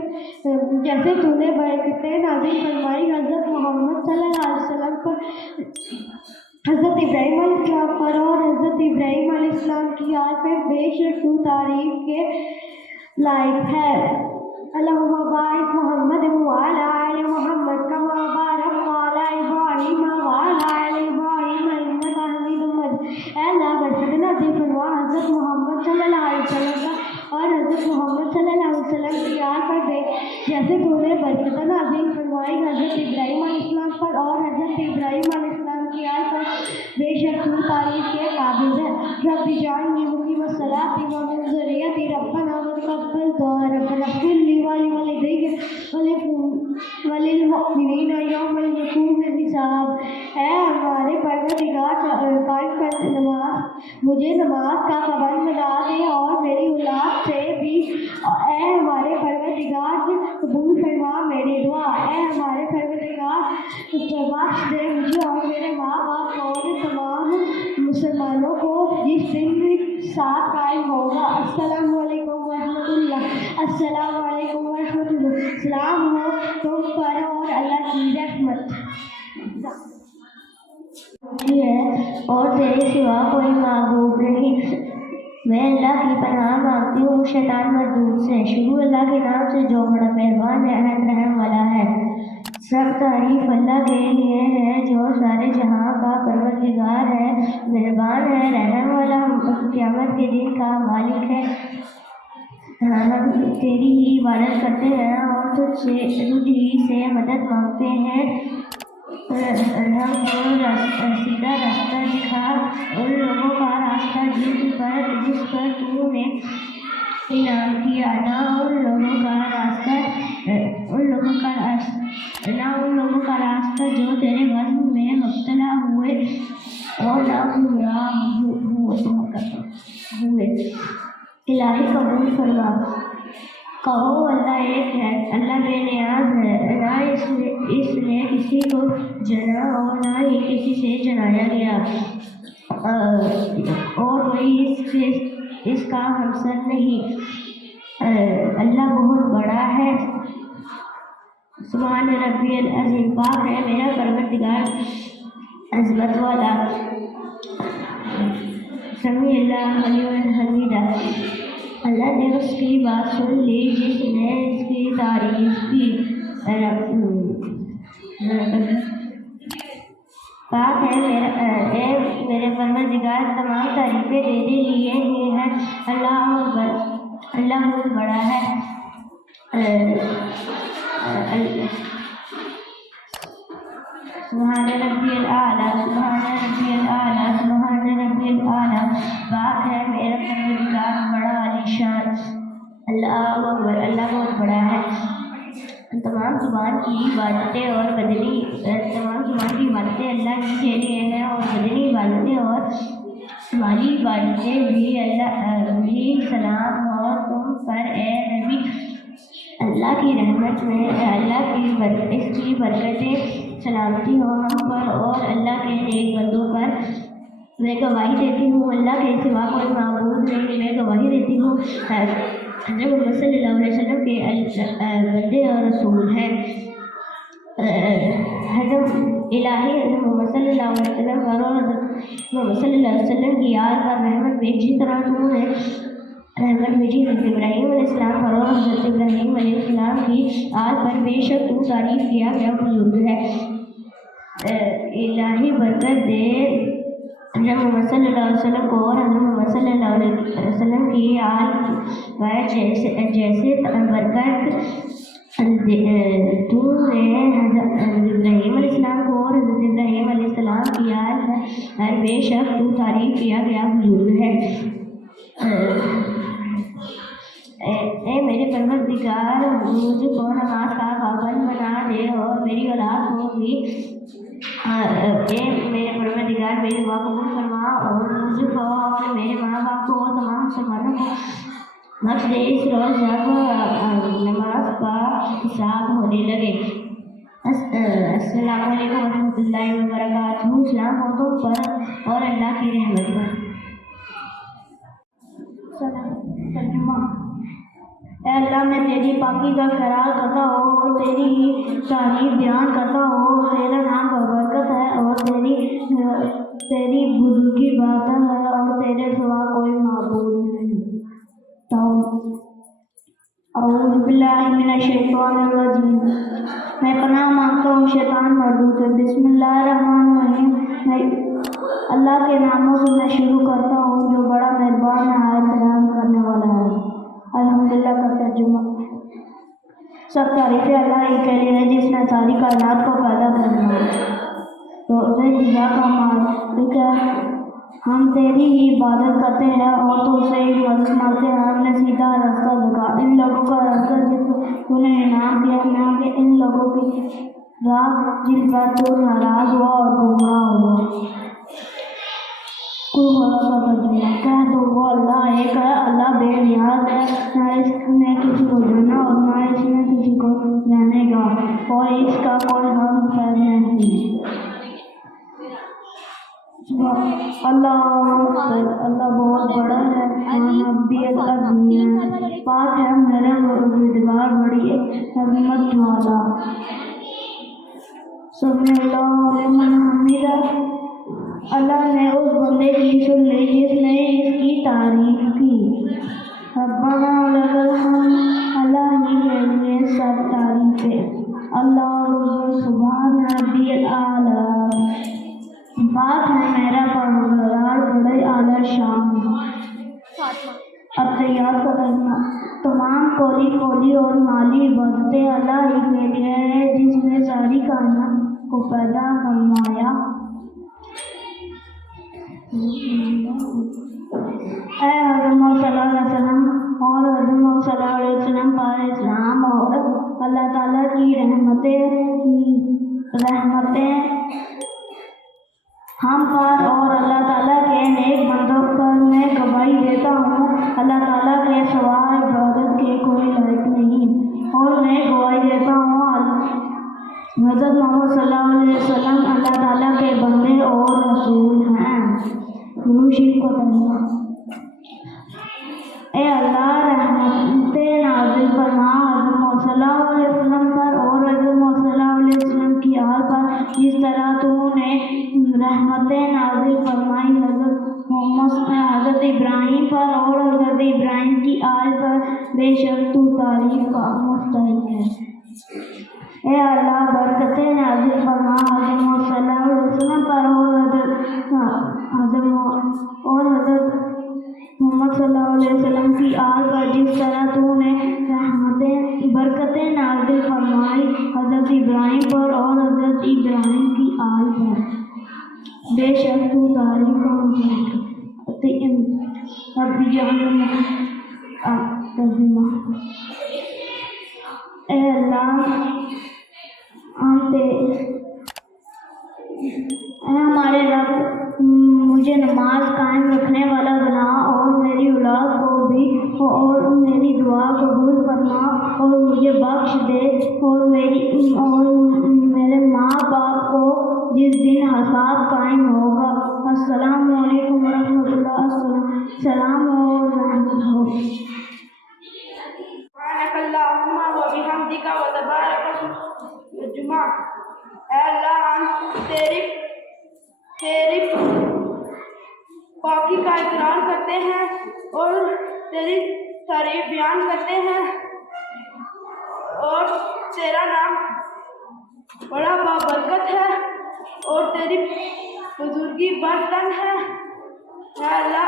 جیسے تو نے برکتیں نازل فرمائی حضرت محمد صلی اللہ علیہ وسلم پر، حضرت ابراہیم علیہ السلام پر اور حضرت ابراہیم علیہ السلام کی آل پہ، بے شک تو تعریف کے لائق ہے۔ اللہم بارک محمد وعلی آل محمد کما بارکت علی ابراہیم وعلی آل ابراہیم انک حمید مجید۔ اے اللہ برکت نازل فرما حضرت محمد صلی اللہ علیہ وسلم پر اور حضرت محمد صلی اللہ علیہ وسلم کی آل پر، جیسے تو نے برکت نازل فرمائی حضرت ابراہیم علیہ السلام پر اور حضرت ابراہیم علیہ السلام کی آل پر، بے شک تو تعریف کے قابل ہے۔ رب اجعلنی مقیم الصلاۃ ومن ذریتی، ربنا وتقبل دعاء، ربنا اغفر لی ولوالدی وللمؤمنین یوم یقوم الحساب۔ اے ہمارے پروردگار، قائم کر نماز، مجھے نماز کا پابند بنا دے اور میری اولاد سے بھی۔ اے ہمارے پروردگار، قبول فرما میری دعا۔ اے ہمارے پروردگار، بخش دے مجھے اور میرے ماں باپ اور تمام مسلمانوں کو جس دن ساتھ قائم ہوگا۔ السلام علیکم ورحمۃ اللہ، السلام علیکم ورحمۃ اللہ۔ سلام ہو تم پر اور اللہ کی رحمت ہے اور تیرے سوا کوئی معبود نہیں۔ میں اللہ کی پناہ مانگتی ہوں شیطان مردود سے۔ شروع اللہ کے نام سے جو بڑا مہربان ہے، رحم والا ہے۔ سب تعریف اللہ کے لیے ہے جو سارے جہاں کا پروردگار ہے، مہربان ہے، رحم والا، قیامت کے دن کا مالک ہے۔ ہم تیری ہی عبادت کرتے ہیں اور تجھ ہی سے مدد مانگتے ہیں۔ ہم کو سیدھا راستہ دکھا، ان لوگوں کا راستہ جس پر تو نے انعام کیا، نہ ان لوگوں کا راستہ جو تیرے غضب میں مبتلا ہوئے اور نہ گمراہ ہوئے۔ الہی قبول فرما۔ کہو اللہ ایک ہے، اللہ بے نیاز ہے، نہ اس نے کسی کو جنا اور نہ ہی کسی سے جنایا گیا، اور کوئی اس کا ہمسر نہیں۔ اللہ بہت بڑا ہے۔ سبحان ربی العظیم، پاک ہے میرا پروردگار عظمت والا۔ سمیع اللہ لمن حمدہ، اللہ نے اس کی بات سن لی جس نے اس کی تعریف کی۔ پاک ہے میرے پروردگار، تمام تعریفیں تیرے لیے ہی ہیں، اللہ بہت بڑا ہے۔ سبحان ربی الاعلیٰ، سبحان ربی الاعلیٰ، سبحان ربی الاعلیٰ۔ پاک ہے میرا پروردگار، بڑا عالیشان، اللہ اکبر، اللہ بہت بڑا ہے۔ تمام زبان کی عبادتیں اللہ کے لیے ہیں، اور بدنی عبادتیں اور مالی عبادتیں بھی اللہ بھی۔ سلام ہو تم پر اے نبی، اللہ کی رحمت میں اس کی برکتیں سلامتی ہو ہم پر اور اللہ کے نیک بندوں پر۔ میں گواہی دیتی ہوں اللہ کے سوا کوئی معبود نہیں، میں گواہی دیتی ہوں حضرت محمد صلی اللہ علیہ وسلم کے بندے اور رسول ہیں۔ حضرت محمد صلی اللہ علیہ وسلم پر اور حضرت محمد صلی اللہ علیہ وسلم کی آل پر رحمت بھیجی، طرح تم نے رحمت بھیجی حضرت ابراہیم علیہ السلام پر اور حضرت ابراہیم علیہ السلام کی آل پر، بے شک تو تعریف کیا گیا بزرگ ہے۔ الہی برکت دے حضرت محمد صلی اللہ علیہ وسلم کو اور حضرت محمد صلی اللہ علیہ وسلم کی آل پر، جیسے برکت تو نے حضرت ابراہیم علیہ السلام کو اور حضرت ابراہیم علیہ السلام کی آل پر، بے شک تو تعریف کیا گیا بزرگ ہے۔ اے میرے پروردگار، مجھ کو نماز کا پابند بنا دے اور میری اولاد کو بھی۔ اے میرے پروردگار، میری دعا قبول فرما اور مجھ کو اور میرے ماں باپ کو اور تمام مسلمانوں کو بخش دے اس روز جب نماز کا حساب ہونے لگے۔ السلام علیکم ورحمۃ اللہ وبرکاتہ۔ سلام ہو تم پر اور اللہ کی رحمت پر۔ ترجمہ۔ اے اللہ، میں تیری پاکی کا خیال کرتا ہوں اور تیری تعریف بیان کرتا ہوں۔ تیرا نام بابرکت ہے اور تیری بزرگی بات ہے اور تیرے سوا کوئی معبود نہیں۔ اعوذ باللہ من الشیطان الرجیم۔ میں پناہ مانگتا ہوں شیطان مردود سے۔ بسم اللہ الرحمن الرحیم۔ اللہ کے ناموں سے میں شروع کرتا ہوں جو بڑا مہربان نہایت رحم کرنے والا ہے۔ الحمدللہ کا ترجمہ۔ سب تعریفیں اللہ ہی کے لیے ہے جس نے ساری کائنات کو پیدا کرنا روزے جزا کا مالک ہے۔ ہم تیری ہی عبادت کرتے ہیں اور تو سے ہی مانگتے ہیں۔ ہم نے سیدھا راستہ دکھا ان لوگوں کا راستہ جس کو نے انعام دیا، نہ کہ ان لوگوں کی راہ جن پر تو ناراض ہوا اور گمراہ ہوا۔ کہہ دو وہ اللہ ایک ہے، اللہ بے نیاز ہے، نہ اس نے کسی کو دینا اور نہ اس نے کسی کو لینے گا، اور اس کا کوئی ہم خیر نہیں۔ اللہ بہت بڑا ہے، ربی العظیم۔ پاک ہے میرا پروردگار، بڑی حکمت والا۔ سمع اللہ لمن حمیدہ۔ اللہ نے اس بندے کی سن لی جس نے اس کی تعریف کی۔ ربنا لک الحمد۔ اللہ ہی کے لیے سب تعریفیں۔ اللہ سبحان ربی الاعلیٰ۔ پاک ہے میرا پروردگار، بڑے اعلیٰ شان۔ التحیات کا ترجمہ۔ تمام قولی اور مالی عبادتیں اللہ ہی کے لیے ہے جس نے ساری کائنات کو پیدا فرمایا۔ اے حضرت محمد صلی اللہ علیہ وسلم اور حضرت محمد صلی اللہ علیہ وسلم پر اسلام اور اللہ تعالیٰ کی رحمتیں ہم پر اور اللہ تعالیٰ کے نیک بندوں پر میں گواہی دیتا ہوں اللہ تعالیٰ کے سوا عبادت کے کوئی لائق نہیں، اور میں گواہی دیتا ہوں حضرت محمد صلی اللہ علیہ وسلم اللہ تعالیٰ کے بندے اور رسول ہیں۔ گرو شریف کو ترجمہ۔ اے اللہ، رحمتیں نازل فرما حضرت محمد صلی اللہ علیہ وسلم پر اور حضرت محمد صلی اللہ علیہ وسلم کی آل پر جس طرح تو نے رحمتیں نازل فرمائی حضرت ابراہیم پر اور حضرت ابراہیم کی آل پر، بے شک تو تعریف کا مستحق ہے۔ اے اللہ، برکتیں نازل فرما حضرت محمد صلی اللہ علیہ وسلم وسلم پر اور حضرت محمد صلی اللہ علیہ وسلم کی آل پر جس طرح تو نے برکتیں نازل فرمائی حضرت ابراہیم پر اور حضرت ابراہیم کی آل پر۔ بے شک تو تعریف ربی جعلنا ترجمہ۔ اے اللہ اے ہمارے رب مجھے نماز قائم رکھنے والا بنا اور میری اولاد کو بھی اور میری دعا قبول فرما اور مجھے بخش دے اور میرے ماں باپ کو جس دن حساب قائم ہوگا۔ السلام علیکم ورحمۃ اللہ۔ السلام اور رحمت ہو۔ سبحانک اللہم و بحمدک و تبارک اسمک۔ جمعہ۔ اے اللہ ہم تیری پاکی کا اقرار کرتے ہیں اور تیری تعریف بیان کرتے ہیں اور تیرا نام بڑا بابرکت ہے اور تیری بزرگی برتن ہے۔ اے اللہ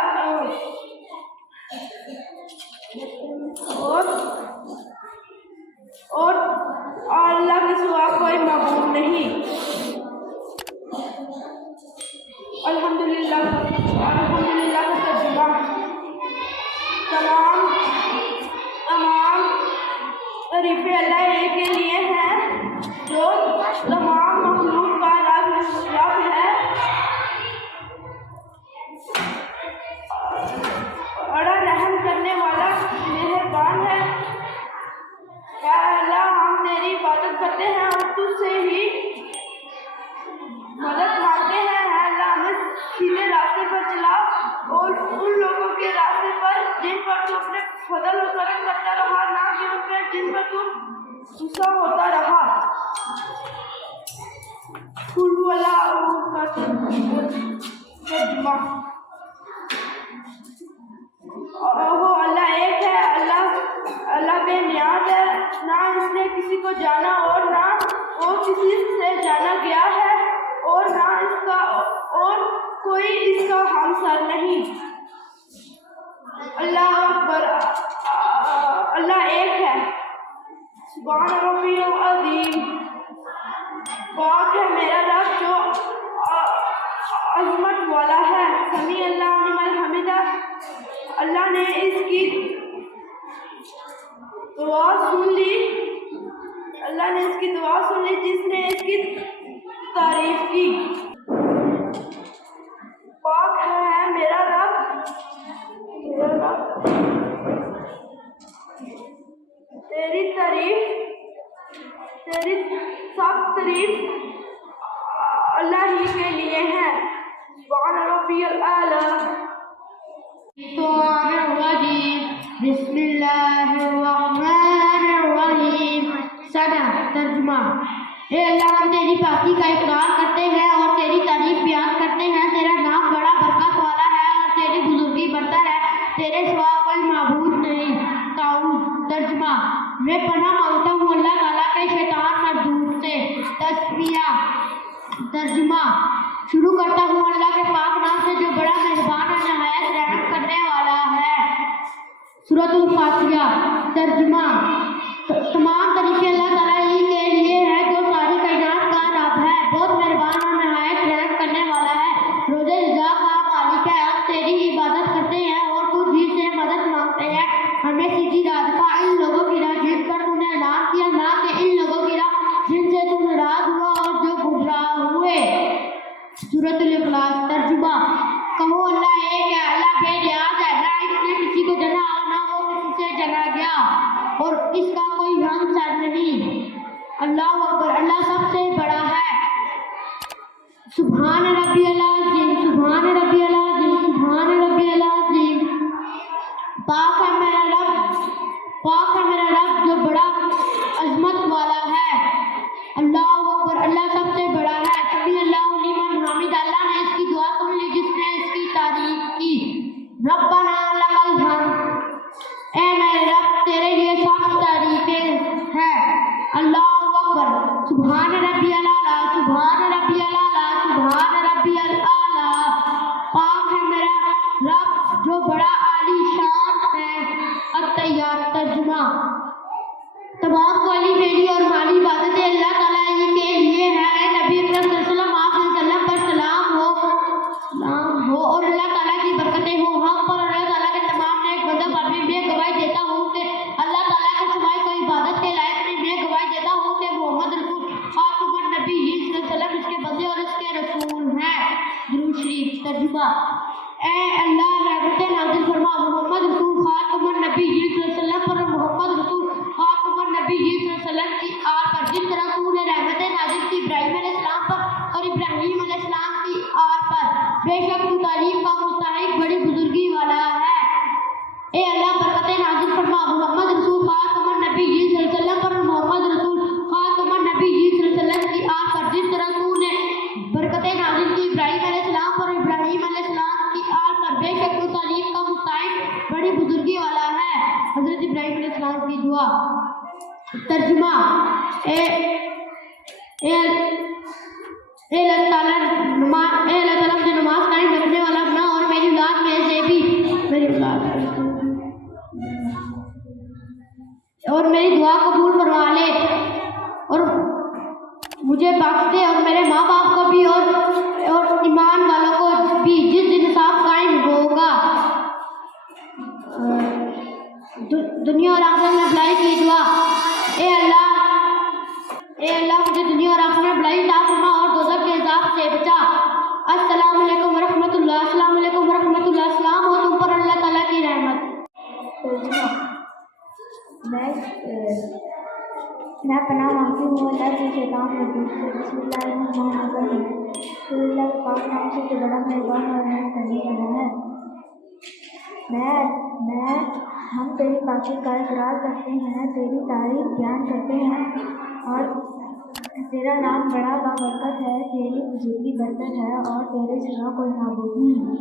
اور اللہ کے سوا کوئی معبود نہیں۔ الحمدللہ کا ترجمہ۔ تمام تعریفیں اللہ ایک کے لیے ہیں جو تمام مخلوق کا رب ہے، بڑا رحم کرنے والا مہربان ہے۔ یا اللہ ہم تیری عبادت کرتے ہیں اور تجھ سے ہی مدد مانگتے ہیں۔ اے اللہ ہمیں سیدھے راستے پر چلا اور ان لوگوں کے راستے پر جن پر تو اپنے فضل و کرم کرتا رہا، نہ کہ ان پر جن پر تو غصہ ہوتا رہا۔ قل هو اللہ کا ترجمہ۔ وہ اللہ ایک ہے، اللہ بے نیاز ہے، نہ اس نے کسی کو جانا اور نہ وہ کسی سے جانا گیا ہے اور نہ اس کا اور کوئی اس کا ہمسر نہیں۔ اللہ اکبر۔ اللہ ایک ہے۔ سبحان ربی العظیم۔ پاک ہے میرا رب جو عظمت والا ہے۔ سمیع اللہ لمن حمدہ۔ اللہ نے اس کی دعا سن لی، اللہ نے اس کی دعا سن لی جس نے اس کی تعریف کی۔ پاک ہے میرا رب تیری سب تعریف اللہ ہی کے لیے ہے۔ سبحان ربی الاعلی۔ بسم اللہ الرحمن الرحیم۔ سنا ترجمہ۔ اے اللہ ہم تیری پاکی کا اقرار کرتے ہیں اور تیری تعریف بیان کرتے ہیں۔ تیرا نام بڑا برکت والا ہے اور تیری بزرگی برتر ہے، تیرے سوا کوئی معبود نہیں۔ تعوذ ترجمہ۔ میں پناہ مانگتا ہوں اللہ تعالیٰ کے شیطان مردود سے۔ تسمیہ ترجمہ۔ شروع کرتا ہوں اللہ کے پاک نام سے جو بڑا مہربان اور نہایت رحم کرنے والا ہے۔ سورۃ الفاتحہ ترجمہ۔ تمام طریقے اللہ تعالیٰ ہی کے لیے ہے جو ساری کائنات کا رب ہے، بہت مہربان اور نہایت رحم کرنے والا ہے، روز رضا کا مالک ہے۔ ہم تیری عبادت کرتے ہیں اور تجھ ہی سے مدد مانگتے ہیں۔ ہمیں سیدھی راہ دکھا، ان لوگوں کی راہ جن پر تو نے اعلان کیا، نہ کہ ان لوگوں کی راہ جن سے تو ناراض ہوا اور جو گمراہ ہوئے۔ سورۃ الاخلاص ترجمہ۔ کہو اللہ ایک ہے، اللہ بے نیاز ہے، نہ اس نے کسی کو جنا اور نہ وہ کسی سے جنا گیا اور اس کا کوئی ہمسر نہیں۔ اللہ اکبر۔ اللہ سب سے بڑا ہے۔ سبحان ربی العظیم، سبحان ربی العظیم، سبحان ربی العظیم۔ پاک ہے میرا رب جو بڑا عظمت والا ہے۔ اللہ اکبر۔ اللہ سب سے بڑا ہے۔ سمیع اللہ لمن حمدہ۔ اللہ نے اس کی دعا سن لی جس نے اس کی تعریف کی۔ ربنا لک الحمد۔ اے میرے رب تیرے لیے سب تعریفیں ہیں۔ اللہ اکبر۔ سبحان ربی العلیٰ، سبحان ربی العلیٰ، سبحان سبحان ربی الاعلیٰ، پاک ہے میرا رب جو بڑا عالی شان ہے۔ التحیات، ترجمہ۔ تمام قولی فعلی اور مالی عبادتیں اللہ تعالیٰ ہی کے لیے ہیں۔ اے نبی اکرم صلی اللہ علیہ وسلم، آپ صلی اللہ علیہ وسلم پر سلام ہو اور اللہ تعالیٰ کی برکتیں ہوں۔ ہم پر اور اللہ تعالیٰ کے تمام نیک بندوں پر بھی میں گواہی دیتا ہوں کہ اللہ تعالیٰ کے سوائے کوئی عبادت کے لائق نہیں۔ میں گواہی دیتا ہوں کہ محمد رسول خاتم النبی صلی اللہ علیہ وسلم اس کے بندے اور اس کے رسول ہیں۔ درود شریف، ترجمہ۔ اے اللہ رحمتیں نازل فرما محمد رسول خاتم النبی صلی اللہ علیہ وسلم پر اور محمد رسول خاتم النبی صلی اللہ علیہ وسلم کی آل پر، جس طرح تو نے رحمتیں نازل کی ابراہیم علیہ السلام پر اور ابراہیم علیہ السلام کی آل پر۔ بے شک تو تعریف کا مستحق بڑی بزرگی والا ہے۔ اے اللہ برکتیں نازل فرما محمد رسول خاتم النبی صلی اللہ علیہ وسلم پر اور محمد رسول خاتم النبی صلی اللہ علیہ وسلم کی آل پر، جس طرح تو نے برکتیں نازل کی ابراہیم علیہ السلام پر اور ابراہیم علیہ السلام کی آل پر۔ بے شک تو تعریف کا مستحق بڑی بزرگی والا ہے۔ حضرت ابراہیم علیہ السلام کی دعا، ترجمہ۔ اے اللہ تعالیٰ مجھے نماز قائم رکھنے والا بنا اور میری اولاد میں سے بھی اور میری دعا قبول فرما لے اور مجھے بخش دے اور میرے ماں باپ کو بھی اور ایمان والوں کو بھی جس دن حساب قائم ہوگا۔ دنیا اور آخرت میں بھلائی کی دعا۔ اے اللہ مجھے دنیا اور آخرت میں بھلائی عطا فرما اور دوزخ کے عذاب سے بچا۔ السلام علیکم ورحمۃ اللہ، السلام علیکم ورحمۃ اللہ، السلام ہو تم پر اللہ تعالیٰ کی رحمت۔ میں پناہ مانگتی ہوں اللہ کے شیطان رجیم سے۔ بسم اللہ الرحمن الرحیم۔ اللہ کے پاک نام سے جو بڑا مہربان اور رحم کرنے والا ہے۔ ہم تیری پاکی کا اقرار کرتے ہیں، تیری تعریف بیان کرتے ہیں اور تیرا نام بڑا بابرکت ہے، تیری بزرگی برکت ہے اور تیرے سوا کوئی معبود نہیں۔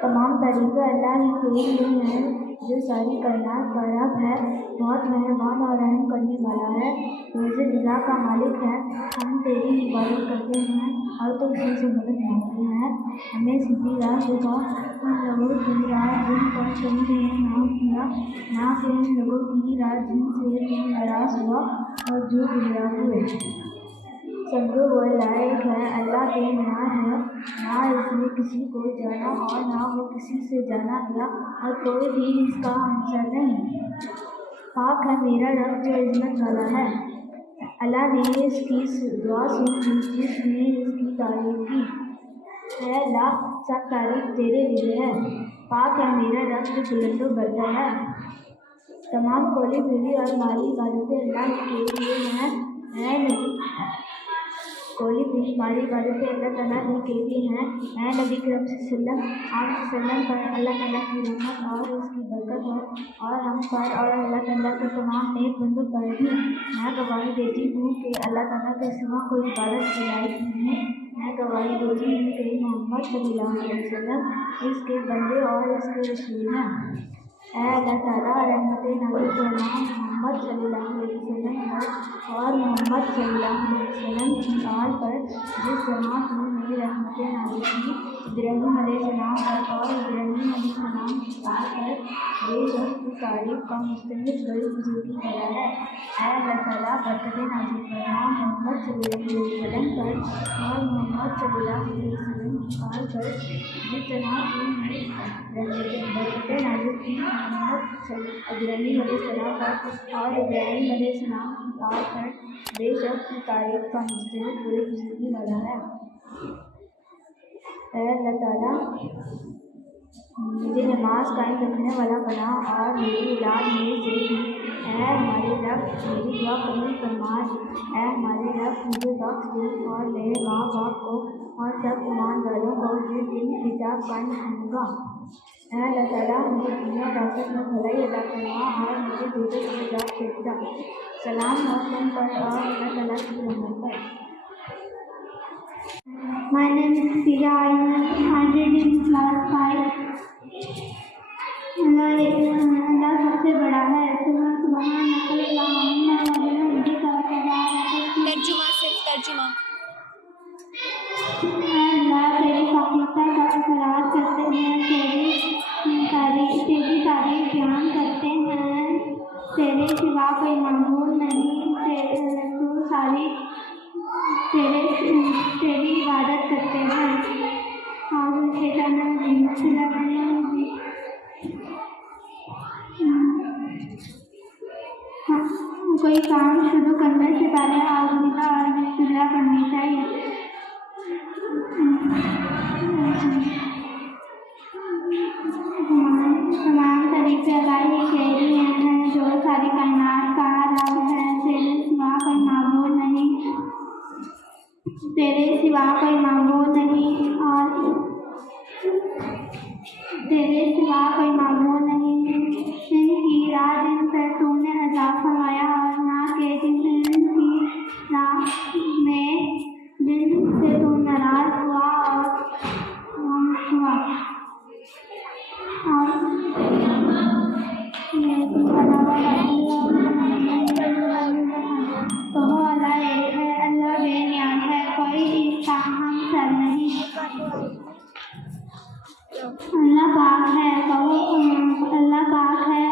تمام تعریفیں اللہ ہی کے لیے ہیں جو ساری کائنات کا رب ہے، بہت مہربان اور رحم کرنے والا ہے، روز جزا کا مالک ہے۔ ہم تیری عبادت کرتے ہیں اور تو اسی سے مدد مانگتے ہیں۔ ہمیں سیدھی راہ دکھا، ان لوگوں کی راہ جن پر تم نے انعام کیا، نہ کہ ان لوگوں کی راہ جن سے تم ناراض ہوا اور جو گمراہ ہوئے۔ سمجھو وہ لائق ہے، اللہ بے نیا ہے، نہ اس نے کسی کو جانا اور نہ وہ کسی سے جانا گیا اور کوئی بھی اس کا ہمسر نہیں۔ پاک ہے میرا رب جو عظمت والا ہے۔ اللہ نے اس کی دعا سن لی جس نے اس کی تعریف کی۔ اے اللہ سب تعریف تیرے لیے ہے۔ پاک ہے میرا رب جو بلند و برتر ہے۔ تمام قولی فعلی اور مالی عبادتیں اللہ کے لیے ہیں۔ اے نبی کوئی بھی مالی عبادتیں اللہ تعالیٰ ہی کے لیے ہیں۔ اے نبی کرم صلی اللہ علیہ وسلم پر اللہ تعالیٰ کی رحمت اور اس کی برکت ہو اور ہم پر اور اللہ تعالیٰ کے تمام نیک بندوں پر بھی۔ میں گواہی دیتی ہوں کہ اللہ تعالیٰ کے سوا کوئی عبادت کے لائق نہیں۔ میں گواہی دیتی ہوں کہ محمد صلی اللہ علیہ وسلم اس کے بندے اور اس کے رسول ہیں۔ اے اللہ تعالیٰ رحمتیں نازل فرما محمد صلی اللہ علیہ وسلم پر اور محمد صلی اللہ علیہ وسلم کی آل پر، جس طرح تو نے رحمتیں نازل کی ابراہیم علیہ السلام پر اور ابراہیم علیہ السلام کی آل پر۔ بے شک تو تعریف کا مستحق بڑی بزرگی والا ہے۔ اے اللہ تعالیٰ برکتیں نازل فرما محمد صلی اللہ علیہ وسلم پر اور محمد صلی اللہ علیہ وسلم کی آل پر، جس طرح تو نے برکتیں نازل کی محمد ابراہیم علیہ السلام پر اور ابراہیم علیہ السلام کی آل پر۔ بے شک تو تعریف کا مستحق بڑی بزرگی والا ہے۔ اے اللہ تعالیٰ مجھے نماز قائم رکھنے والا بنا اور میری اولاد میں سے بھی۔ اے ہمارے رب میری دعا قبول فرما۔ اے ہمارے رب مجھے بخش دے اور میرے ماں باپ کو اور سب ایمان والوں کو جس دن حساب قائم ہوگا۔ اے اللہ تعالیٰ مجھے دنیا اور آخرت میں بھلائی عطا فرما اور مجھے دوزخ کے عذاب سے بچا۔ سلام ہو تم پر اور اللہ تعالیٰ کی رحمت پر۔ My name is Pija. I'm reading class 5. اللہ سب سے بڑا ہے۔ ترجمہ صرف ترجمہ۔ اللہ تیری پاکیزہ کا اقرار کرتے ہیں، تیری تعریف بیان کرتے ہیں، تیرے سوا کوئی معبود نہیں، تو ساری تیری عبادت کرتے ہیں۔ اور کوئی کام شروع کرنے سے پہلے آزمودہ اور بسم اللہ پڑھنی چاہیے۔ تمام طریقے الہی کے لیے ہیں جو ساری کائنات کا رب ہے، تیرے سوا کوئی معبود نہیں، تیرے سوا کوئی معبود نہیں، اور تیرے سوا کوئی معبود نہیں۔ ان کی راہ جن پر تو نے عذاب فرمایا، اور نہ کہ جن کی راہ میں جن سے تو ناراض ہوا اور اللہ ایک ہے، اللہ بے نیاز ہے، کوئی ہم سر نہیں۔ اللہ پاک ہے، اللہ پاک ہے،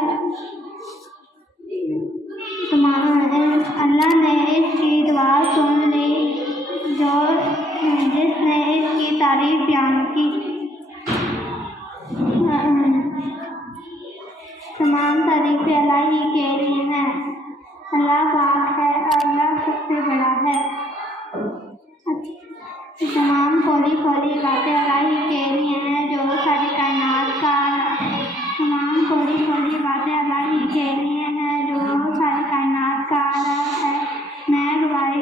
اللہ نے اس کی دعا سن لی جس نے اس کی تعریف بیان کی۔ تمام تعریفیں الہی کے لیے ہیں، اللہ پاک ہے، اللہ سب سے بڑا ہے۔ تمام کھولی باتیں الہی کے لیے ہیں جو ساری کائنات کا تمام کھولی باتیں الہی کے لیے ہیں جو ساری کائنات کا رب ہے۔ میں گواہی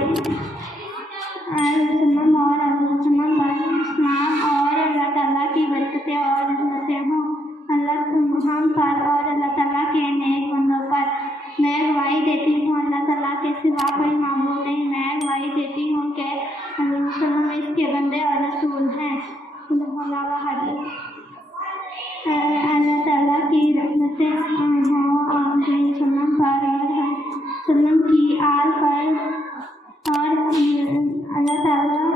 اسلام اور اللہ تعالیٰ کی برکتیں اور رحمتیں ہوں ہم پر اور اللہ تعالیٰ کے نیک بندوں پر۔ میں گواہی دیتی ہوں اللہ تعالیٰ کے سوا کوئی معبود نہیں۔ میں گواہی دیتی ہوں کہ وسلم اس کے بندے اور رسول ہیں۔ اللہ تعالیٰ کی رحمتیں ہوں وسلم پر اور وسلم کی آل پر، اور اللہ تعالیٰ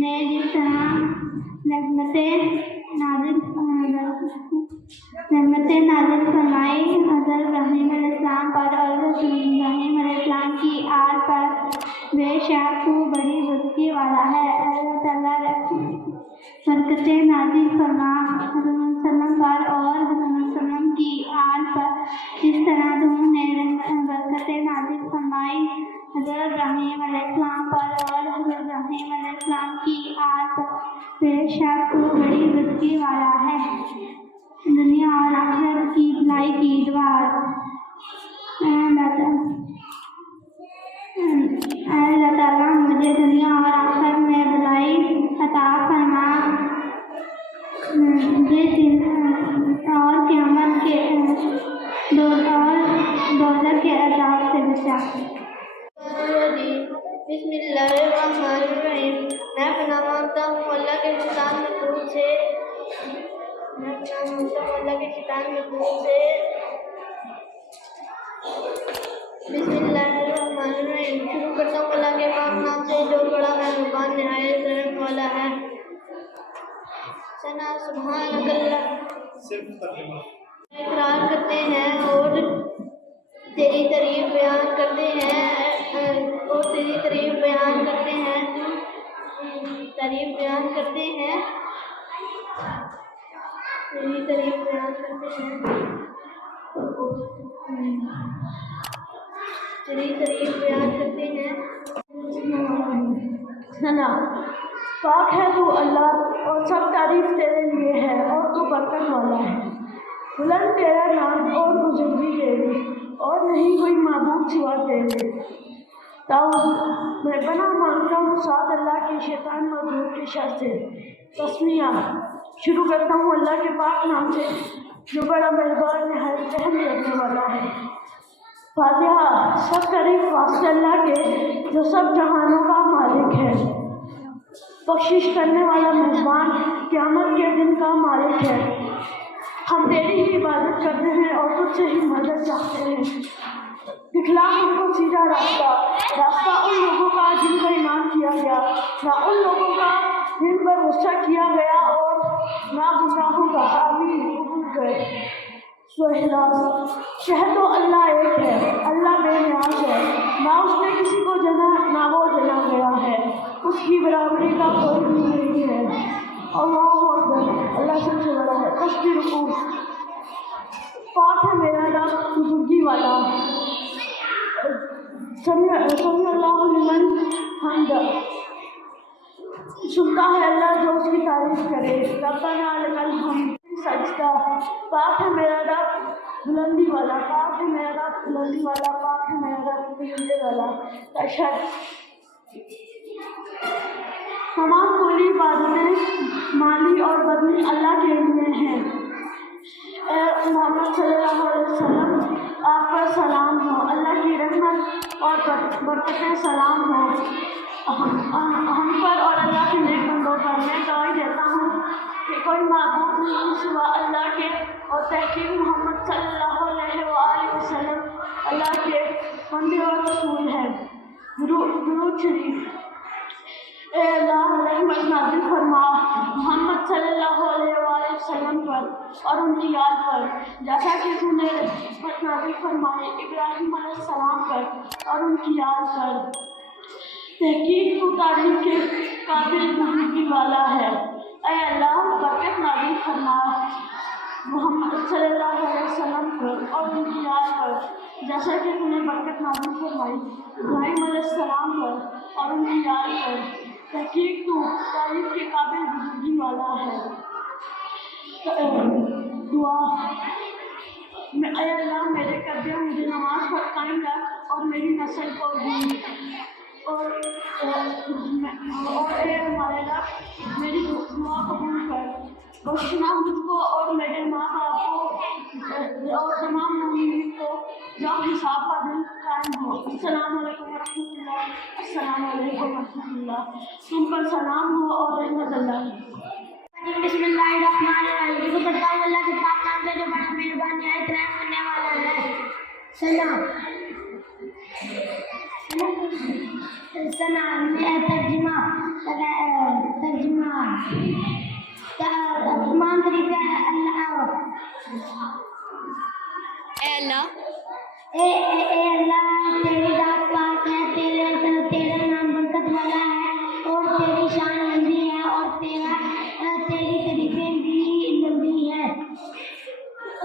نے جس طرح رحمتیں نازل فرمائی حضرت ابراہیم علیہ السلام پر اور رسول ابراہیم علیہ السلام کی آل پر، بے شک وہ بڑی بزرگی والا ہے۔ اللہ تعالیٰ برکتیں نازل فرما حضرت وسلم پر اور حضرت وسلم کی آل پر، جس طرح تم نے برکتیں نازل فرمائی حضرت ابراہیم علیہ السلام پر اور حضرت ابراہیم علیہ السلام کی آل پر، بے شک وہ بڑی بزرگی والا ہے۔ دنیا اور آخرت کی بھلائی کی دعا۔ اللہ تعالیٰ مجھے دنیا اور آخرت میں بھلائی عطا فرما، اور قیامت کے دوزخ کے عذاب سے بچا۔ بسم اللہ الرحمن الرحیم۔ میں پناہ مانگتا ہوں اللہ کے شیطان مخلوق سے بسم اللہ الرحمن الرحیم۔ شروع کرتا ہوں اللہ کے پاک نام سے جو بڑا مہربان نہایت رحم والا ہے۔ ثنا سبحانک اللہ، اقرار کرتے ہیں اور تیری تعریف بیان کرتے ہیں، ثنا پاک ہے تو اللہ، اور سب تعریف تیرے لیے ہے، اور تو برکت والا ہے۔ بلند تیرا نام اور بزرگی تیری، اور نہیں کوئی معبود سوا تیرے۔ میں پناہ مانگتا ہوں ساتھ اللہ کے شیطان مخلوق کے شر سے۔ تسمیہ شروع کرتا ہوں اللہ کے پاک نام سے جو بڑا مہربان نہایت رحم کرنے والا ہے۔ فاتحہ۔ سب تعریف واسطے اللہ کے جو سب جہانوں کا مالک ہے، بخشش کرنے والا مہربان، قیامت کے دن کا مالک ہے۔ ہم تیری ہی عبادت کرتے ہیں اور تجھ سے ہی مدد چاہتے ہیں۔ دکھلا ہم کو سیدھا راستہ ان لوگوں کا جن کو ایمان کیا گیا، نہ ان لوگوں کا غصہ کیا گیا اور نہ گمراہوں کا حامی بھول گئے۔ شہ تو اللہ ایک ہے، اللہ بے نیاز ہے، نہ اس نے کسی کو جنا نہ وہ جنا گیا ہے، اس کی برابری کا کوئی بھی نہیں ہے۔ اللہ اکبر، اللہ سب سے بڑا ہے۔ تسبیح رکوع۔ پاک ہے میرا رب بزرگی والا، سمیع اللہ لمن حمد، سنتا ہے اللہ جو اس کی تعریف کرے۔ ربنا لک الحمد۔ سجدہ۔ پاک ہے میرا رب بلندی والا، پاک ہے میرا رب بلندی والا، پاک ہے میرا رب بلندی والا۔ تشہد۔ تمام کلی عبادتیں مالی اور بدنی اللہ کے لیے ہیں۔ اے محمد صلی اللہ علیہ وسلم، آپ پر سلام ہو، اللہ کی رحمت اور برکتیں سلام ہو ہم پر اور اللہ کے نیک بندوں پر۔ میں گواہی دیتا ہوں کہ کوئی معبود نہیں سوا اللہ کے، اور تحقیق محمد صلی اللہ علیہ وآلہ وسلم اللہ کے بندے اور رسول ہیں۔ درود شریف۔ اے اللہ رحمت نازل فرما محمد صلی اللہ علیہ وآلہ وسلم پر اور ان کی آل پر، جیسا کہ تو نے رحمت نازل فرمائے ابراہیم علیہ السلام پر اور ان کی آل پر۔ تحقیق تو تعریف کے قابل بزرگی والا ہے۔ اے اللہ برکت نازل فرما محمد صلی اللہ علیہ وسلم پر اور ان کی آل پر، جیسا کہ تو نے برکت نازل فرمائی ابراہیم علیہ السلام پر اور ان کی آل پر۔ تحقیق تو تعریف کے قابل بزرگی والا ہے۔ دعا۔ اے اللہ میرے قدر مجھے نماز پر قائم رکھ اور میری نسل کو بھی، اور اے ہمارے رب میری دعا قبول کر۔ بخشنا مجھ کو اور میرے ماں باپ کو اور تمام مومنین کو جب حساب کا دن قائم ہو۔ السلام علیکم ورحمۃ اللہ۔ السلام علیکم ورحمۃ اللہ۔ تم پر سلام ہو اور رحمت اللہ۔ بسم اللہ الرحمن الرحیم۔ شکر کرتا ہوں اللہ کے پاک نام سے جو بڑا مہربان نہایت رحم کرنے والا ہے۔ سنا میں ترجمہ تمام طریقے اے اللہ تیری ذات پاک ہے، تیرا نام برکت والا ہے اور تیری شان لمبی ہے اور تیری تعریفیں بھی لمبی ہے۔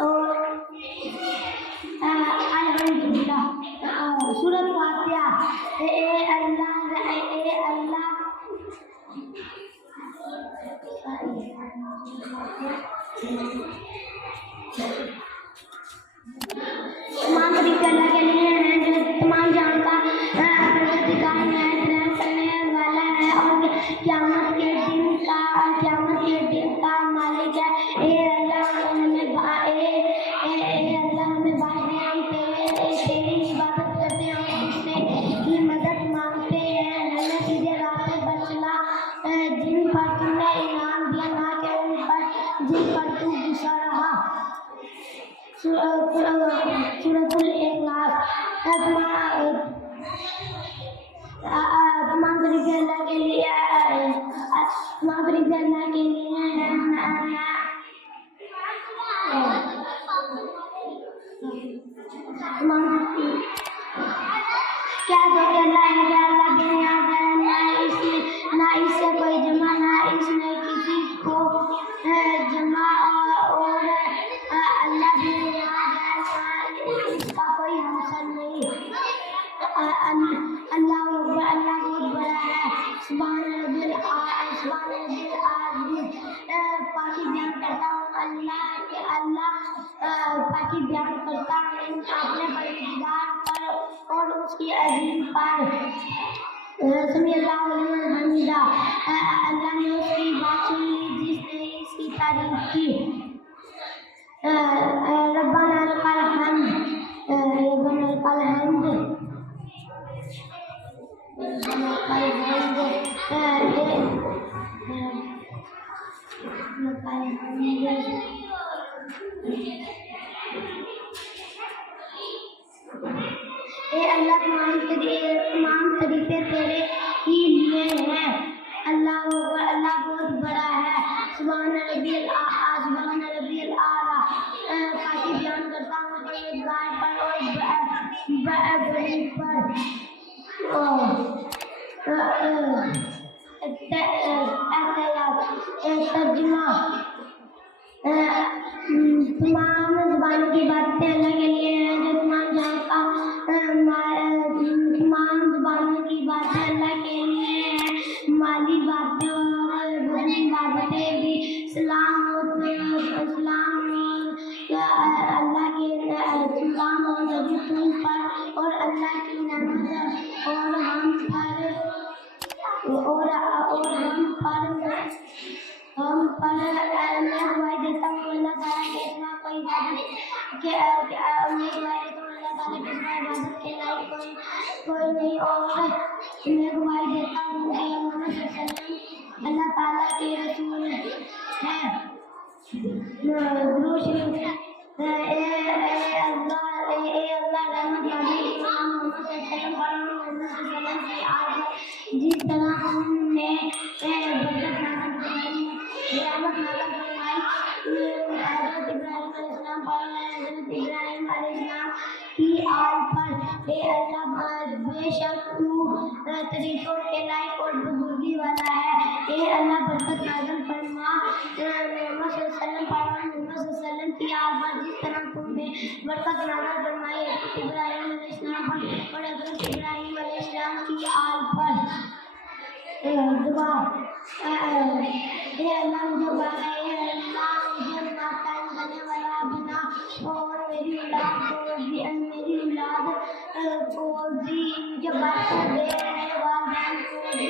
اور الحمدللہ۔ سورۃ فاتحہ۔ اے اللہ تمام طریقے اللہ کے لیے ہیں جو تمام جہان کا پروردگار نہایت رحم کرنے والا ہے اور قیامت کے دن کا مالک ہے۔ اے اللہ ہمیں باعث دے، ہم تیری عبادت کرتے ہیں، ہم تجھ سے کی مدد مانگتے ہیں، ہمیں سیدھے راستے پر چلا جن پر تم نے انعام دیا، نہ کہ ان پر جن پر تو غصہ رہا۔ سورۃ الاخلاص۔ تمام طریقے اللہ کے لیے کیا کہ اللہ ہے کہ اللہ بے نیاز ہے، نہ اس سے کوئی جمع، نہ اس میں کسی کو جمع، اور اللہ بے نیاز ہے، نہ اس کا کوئی ہمسر نہیں۔ اللہ اکبر، اللہ بہت بڑا ہے۔ سبحان ربی العظیم۔ پاکی بیان کرتا ہوں پاکی بیان کرتا ہوں اپنے پروردگار پر اور اس کی عظیم پر۔ سمیع اللہ لمن حمدہ۔ اللہ نے اس کی بات سن لی جس نے اس کی تعریف کی۔ ربنا لک الحمد، ربنا لک الحمد، اے اللہ تمام طریقے تیرے ہی لیے ہیں۔ اللہ اکبر، اللہ بہت بڑا ترجمہ تمام زبانوں کی باتیں اللہ کے لیے ہیں جو تمام جہاں کا تمام زبانوں کی باتیں اللہ کے لیے ہیں مالی باتیں اور بدنی باتیں بھی سلام اللہ کے سلام اور نبی تم پر اور اللہ کی نعمت اور ہم پر میں دعائی دیتا ہوں اللہ تعالیٰ کے سوا کوئی عبادت کے میں دعائی دیتا ہوں اللہ تعالیٰ کے سوا عبادت کے لائق کوئی نہیں اور میں دعائی دیتا ہوں کہ محمد صلی اللہ علیہ وسلم اللہ تعالیٰ کے رسول ہیں درود شریف اے اللہ رحمت نبی محمد صلی اللہ علیہ وسلم کی آج جس طرح ہم نے برکت رحمت نازل فرمائی حضرت ابراہیم علیہ السلام پر حضرت ابراہیم علیہ السلام کی آل پر اے اللہ بے شک تو طریقوں کے لائق اور بزرگی والا ہے اے اللہ برکت نازل فرما محمد صلی اللہ علیہ وسلم پر محمد صلی اللہ علیہ وسلم کی آل پر جس طرح تم نے برکت نازل فرمائی حضرت ابراہیم علیہ السلام پر اور حضرت ابراہیم علیہ السلام کی آل پر دعا اے اللہ مجھے نماز قائم کرنے والا بنا اور میری اولاد کو بھی مجھے برکت دے میرے والدین کو بھی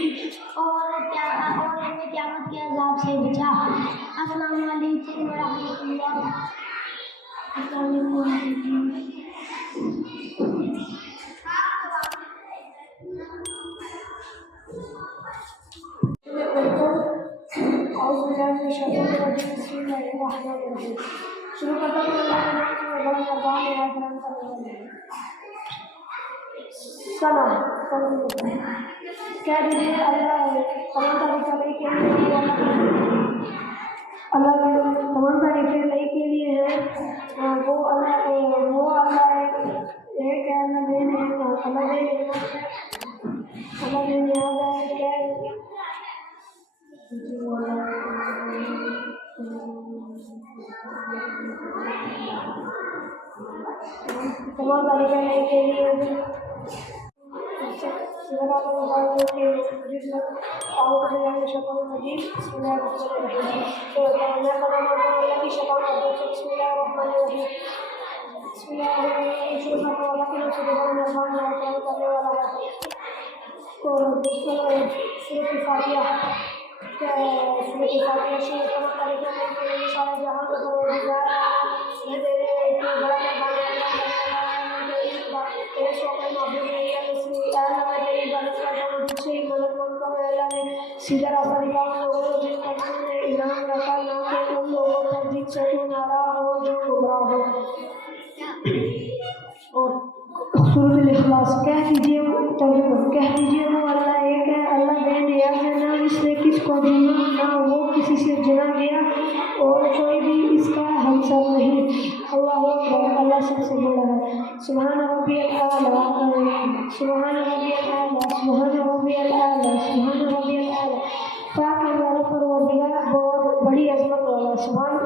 اور ہمیں قیامت کے عذاب سے بچا السلام علیکم ورحمۃ اللہ السلام علیکم أعوذ بالله من الشيطان الرجيم بسم الله الرحمن الرحيم شروع کرتا ہوں اللہ کے نام سے بڑا مہربان ہے کرم کرنے والے سلام کہہ دیجیے اللہ تمام تعریفیں لے کے لیے اللہ تمام تعریفیں لے کے لیے ہے وہ اللہ ایک ہے اللہ دے تمام طریقے لے کے لیے سیدھا راستہ نکالنے لوگوں کو جن پر تم نے انعام رکھا نہ کہ ان لوگوں پر جن سے تو ناراض ہو جو گمراہ ہو اور سورۃ الاخلاص کہہ دیجیے وہ اللہ ایک ہے اللہ بے نیاز ہے نہ اس سے کس کو جنا نہ وہ کسی سے جنا گیا اور کوئی بھی اس کا ہمسر نہیں اللہ اکبر اللہ سب سے بڑا ہے سبحان ربی الاعلیٰ سبحان ربی الاعلیٰ سبحان ربی الاعلیٰ سبحان ربی الاعلیٰ پاک ہے میرا پروردگار بہت بڑی عظمت والا سبحان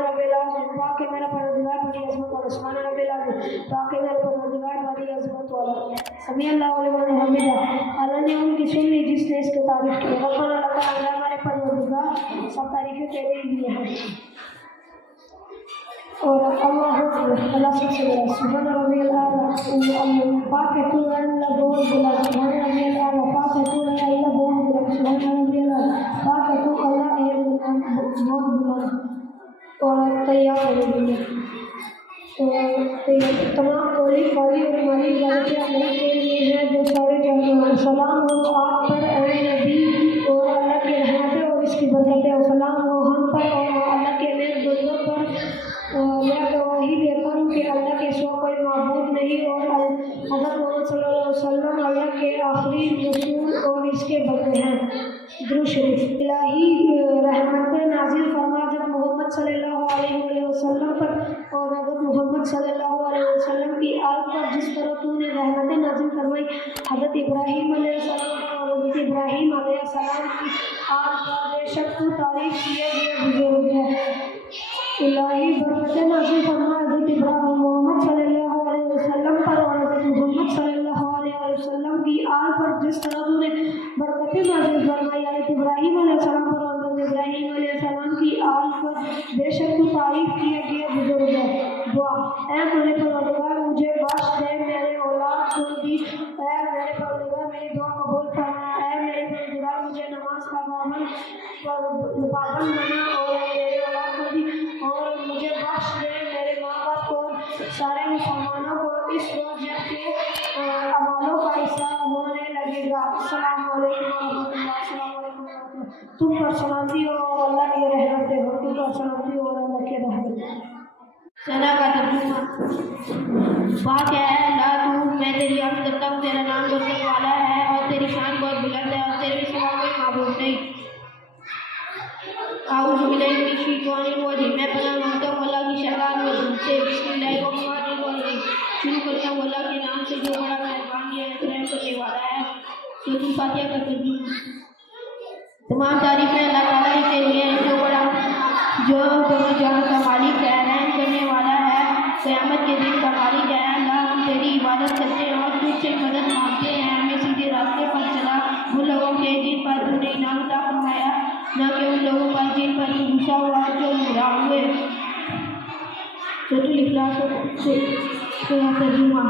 ربی الاعلیٰ پاک ہے میرا پروردگار بڑی عظمت والا سبحان ربی الاعلیٰ پاک ہے میرا پروردگار بڑی عظمت والا سمیع اللہ لمن حمدہ اللہ نے ان کی سن لی جس نے اس کی تعریف کی ربنا لک الحمد ہمارے پروردگار سب تعریفیں تیرے لیے ہیں اور اللہ اللہ سب سے بڑا سبحان ربی الاعلیٰ پاک ہے تو اللہ بہت بلند سبحان ربی الاعلیٰ پاک ہے تو اللہ بہت بلند سبحان ربی الاعلیٰ پاک ہے تو اللہ بہت بلند اور تیار ہو گئی تو تمام قولی قولی اور مالی باتیں اللہ کے لیے ہیں جو سارے جہاں سلام ہو آپ پر اے نبی اور اللہ کی رحمتیں اور اس کی برکتیں اور سلام ہو ہم پر اور اللہ کے نیک بندوں پر میں گواہی دیتا ہوں کہ اللہ کے سوا کوئی معبود نہیں اور حضرت محمد صلی اللہ علیہ وسلم اللہ کے آخری رسول اور اس کے بندے ہیں درود شریف الہی رحمت نازل فرما حضرت محمد صلی اللہ علیہ وسلم پر اور حضرت محمد صلی اللہ علیہ وسلم کی آل پر جس طرح تو نے رحمت نازل فرمائی حضرت ابراہیم علیہ السلام اور حضرت ابراہیم ابراہیم علیہ السلام کی آل پر بے شک تو تعریف کیے گئے بزرگ ہے۔ الہی برکت نازل فرما حضرت ابراہیم محمد صلی اللہ علیہ وسلم پر اور حضرت محمد صلی اللہ علیہ وسلم کی آل پر جس طرح تو نے برکت نازل فرمائی حضرت ابراہیم علیہ السلام پر اور حضرت ابراہیم علیہ السلام کی آل پر بے شک تو تعریف کیے گئے بزرگ ہے۔ دعا: اے میرے پروردگار مجھے بخش دے، میرے اولاد کو بھی، اے میرے پروردگار میری دعا قبول فرما، اے میرے پروردگار مجھے نماز کا پابند بنا اور میرے اولاد کو بھی، اور مجھے بخش دے میرے ماں باپ کو، سارے مسلمانوں کو اس روز جب کے اعمالوں کا حصہ ہونے لگے گا۔ السلام علیکم ورحمۃ اللہ۔ السلام علیکم ورحمۃ اللہ۔ تم پر سلامتی ہو اور اللہ کی رحمت ہو، تم پر سلامتی ہو اور اللہ کی رحمت۔ ثنا کا ترجمہ: پاک ہے اللہ تو، میں تیری عبادت کرتا ہوں، تیرا نام برکت والا ہے اور تیری شان بہت بلند ہے اور تیرے سوا کوئی معبود نہیں۔ اعوذ باللہ من الشیطان الرجیم، میں پناہ مانگتا ہوں اللہ کی شرارت اور دھوپ سے۔ بسم اللہ الرحمن الرحیم، شروع کرتا ہوں اللہ کے نام سے جو بڑا مہربان ہے، رحم کرنے والا ہے۔ سورۃ الفاتحہ کا ترجمہ: تمام تعریفیں اللہ تعالیٰ ہی کے لیے ہیں جو جہاں کا مالک ہے، رحم کرنے والا ہے، قیامت کے دن کا مالک ہے۔ اللہ ہم تیری عبادت کرتے ہیں اور تجھ سے مدد مانگتے ہیں، ہمیں سیدھے راستے پر چلا ان لوگوں کے جن پر تو نے انعام عطا فرمایا، نہ کہ ان لوگوں پر جن پر تو غصہ ہوا جو گمراہ ہوئے۔ سورۃ الاخلاص کا ترجمہ: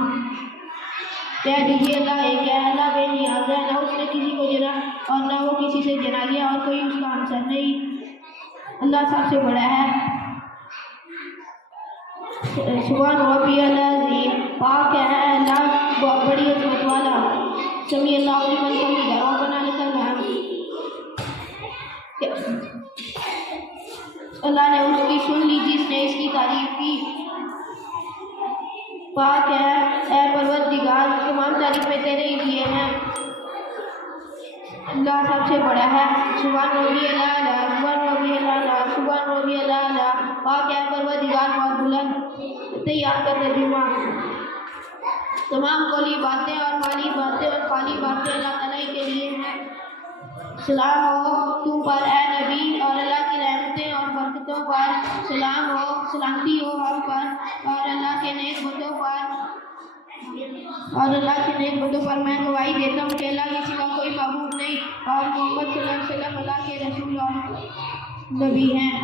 کہہ دیجیے اللہ ایک ہے، اللہ بے نیاز ہے، نہ اس نے کسی کو جنا اور نہ وہ کسی سے جنا لیا اور کوئی اس کا ہمسر نہیں، اللہ سب سے بڑا ہے۔ سبحان ربی العظیم، پاک ہے اللہ بڑی عظمت والا۔ سمیع اللہ لمن حمدہ، ربنا لک الحمد۔ اللہ نے اس کی سن لی جس نے اس کی تعریف کی۔ پاک ہے اے پروردگار، تمام تعریفیں تیرے ہی لیے ہیں، اللہ سب سے بڑا ہے۔ سبحان ربی الاعلیٰ، سبحان ربی الاعلیٰ، سبحان ربی الاعلیٰ، پاک ہے پروردگار بہت بلند۔ تیار کا ترجمہ: تمام قولی باتیں اور مالی باتیں اور فعلی باتیں اللہ تعالیٰ کے لیے ہیں۔ سلام ہو تم پر اے نبی اور اللہ کی رحمتیں اور برکتوں پر، سلام ہو، سلامتی ہو ہم پر اور اللہ کے نیک بندوں پر، اور اللہ کے نیک بندوں پر۔ میں گواہی دیتا ہوں کہ اللہ کے سوا کوئی معبود نہیں اور محمد صلی اللہ علیہ وسلم اللہ کے رسول اور نبی ہیں۔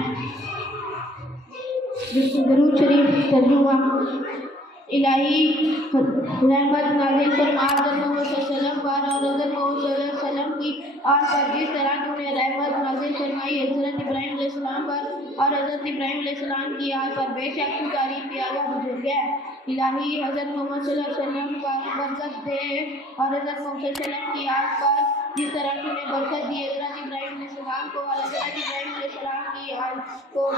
درود شریف ترجمہ: الہی رحمت نازل فرما حضرت محمد صلی اللہ علیہ وسلم پر اور حضرت محمد صلی اللہ علیہ وسلم کی آل پر جس طرح تو نے رحمت نازل فرمائی حضرت ابراہیم علیہ السلام پر اور حضرت ابراہیم علیہ السلام کی آل پر، بے شک تو تعریف کیا گیا بزرگ ہے۔ الہی حضرت محمد صلی اللہ علیہ وسلم پر برکت دے اور حضرت محمد صلی اللہ علیہ وسلم کی آل پر جس طرح تو نے برکت دی حضرت ابراہیم علیہ السلام کو اور حضرت ابراہیم علیہ السلام کی آل کو،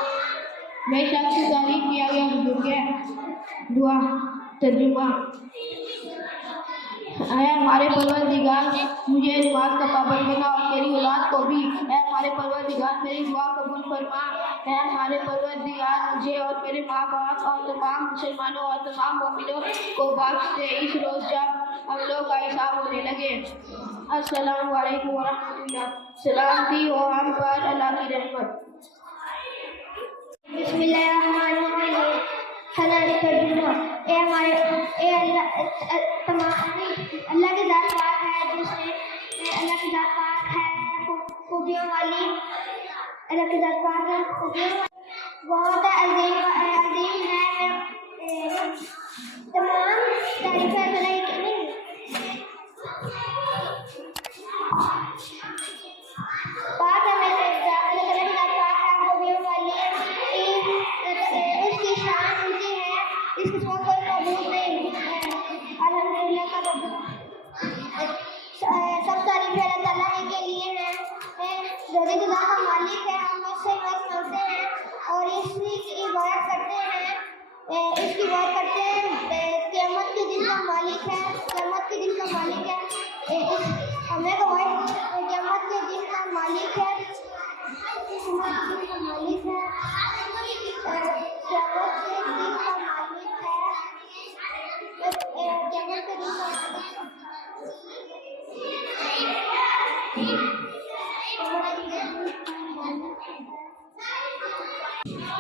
بے شک تو تعریف کیا گیا بزرگ ہے۔ دعا ترجمہ: اے ہمارے پروردگار مجھے نماز کا پابند بنا اور تیری اولاد کو بھی، اے ہمارے پروردگار میری دعا قبول فرما، اے ہمارے پروردگار مجھے اور میرے ماں باپ اور تمام مسلمانوں اور تمام مومنوں کو بخش دے اس روز جب عملوں کا حساب ہونے لگے۔ السلام علیکم ورحمۃ اللہ، سلامتی ہو ہم پر اللہ کی رحمت۔ بسم اللہ الرحمن الرحیم۔ ثنا کا ترجمہ: اے اللہ کی ذات پاک ہے جس نے، اللہ کی ذات پاک ہے خوبیوں والی، اللہ کی ذات پاک ہے خوبیوں والی، بہت عظیم ہے، تمام تعریفیں اللہ کی نہیں۔ پاک ہے اللہ کی ذات پاک ہے خوبیوں والی، اس کی شان اونچی ہے، اس کے سوا کوئی معبود نہیں ہے۔ الحمدللہ کا ترجمہ: سب تعریفیں اللہ تعالیٰ کے لیے ہیں، جو جزا کا مالک ہے، ہم اس سے بس مانگتے ہیں اور اس کی عبادت کرتے ہیں، قیامت کے دن کا مالک ہے، قیامت کے دن کا مالک ہے، ہمیں قیامت کے دن کا مالک ہے، قیامت کے دن کا مالک ہے، قیامت کے دن کا مالک ہے، قیامت کے دن کا مالک ہے۔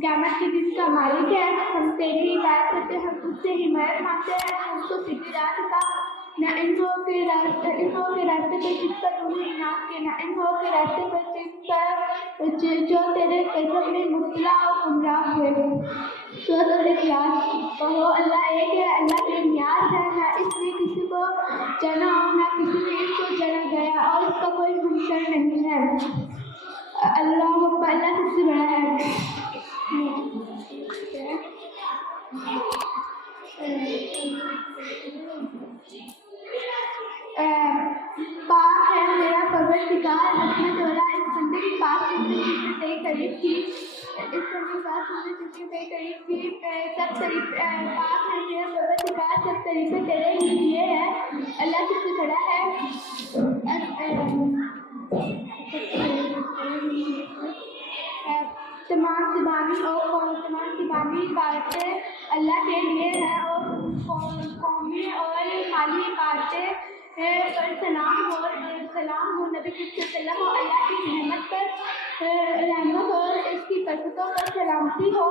قیامت کے دن کا مالک ہے. ہم تیری عبادت کرتے ہیں, ہم تجھ سے حمایت مانگتے ہیں. ہم کو سیدھی راہ دکھا, نہ ان لوگوں کے راستے پہ جس کا تم نے انعام کیا, نہ ان لوگوں کے راستے پہ جس کا جو تیرے کذب میں مبتلا اور گمراہ ہوئے. سورۃ الاخلاص. کہو اللہ ایک ہے, اللہ بے نیاز ہے, نہ اس نے کسی کو جنا اور نہ کسی نے اس کو جنا گیا, اور اس کا کوئی ہمسر نہیں ہے. اللہ سب سے بڑا ہے. پاک ہے میرا پروردگار رحمت والا. اس بندے کی پاک جس نے صحیح تعریف کی, اس بندے کی پاک جس نے صحیح تعریف کی. سب تعریف پاک ہے میرا پروردگار, سب تعریفیں تیرے ہی لیے ہیں. اللہ سب سے بڑا ہے. تمام زبانی باتیں اللہ کے لیے ہیں, اور قومی اور مالی باتیں پر سلام ہو نبی صلی اللہ علیہ وسلم, اور اللہ کی رحمت اور اس کی برکتوں پر سلامتی ہو.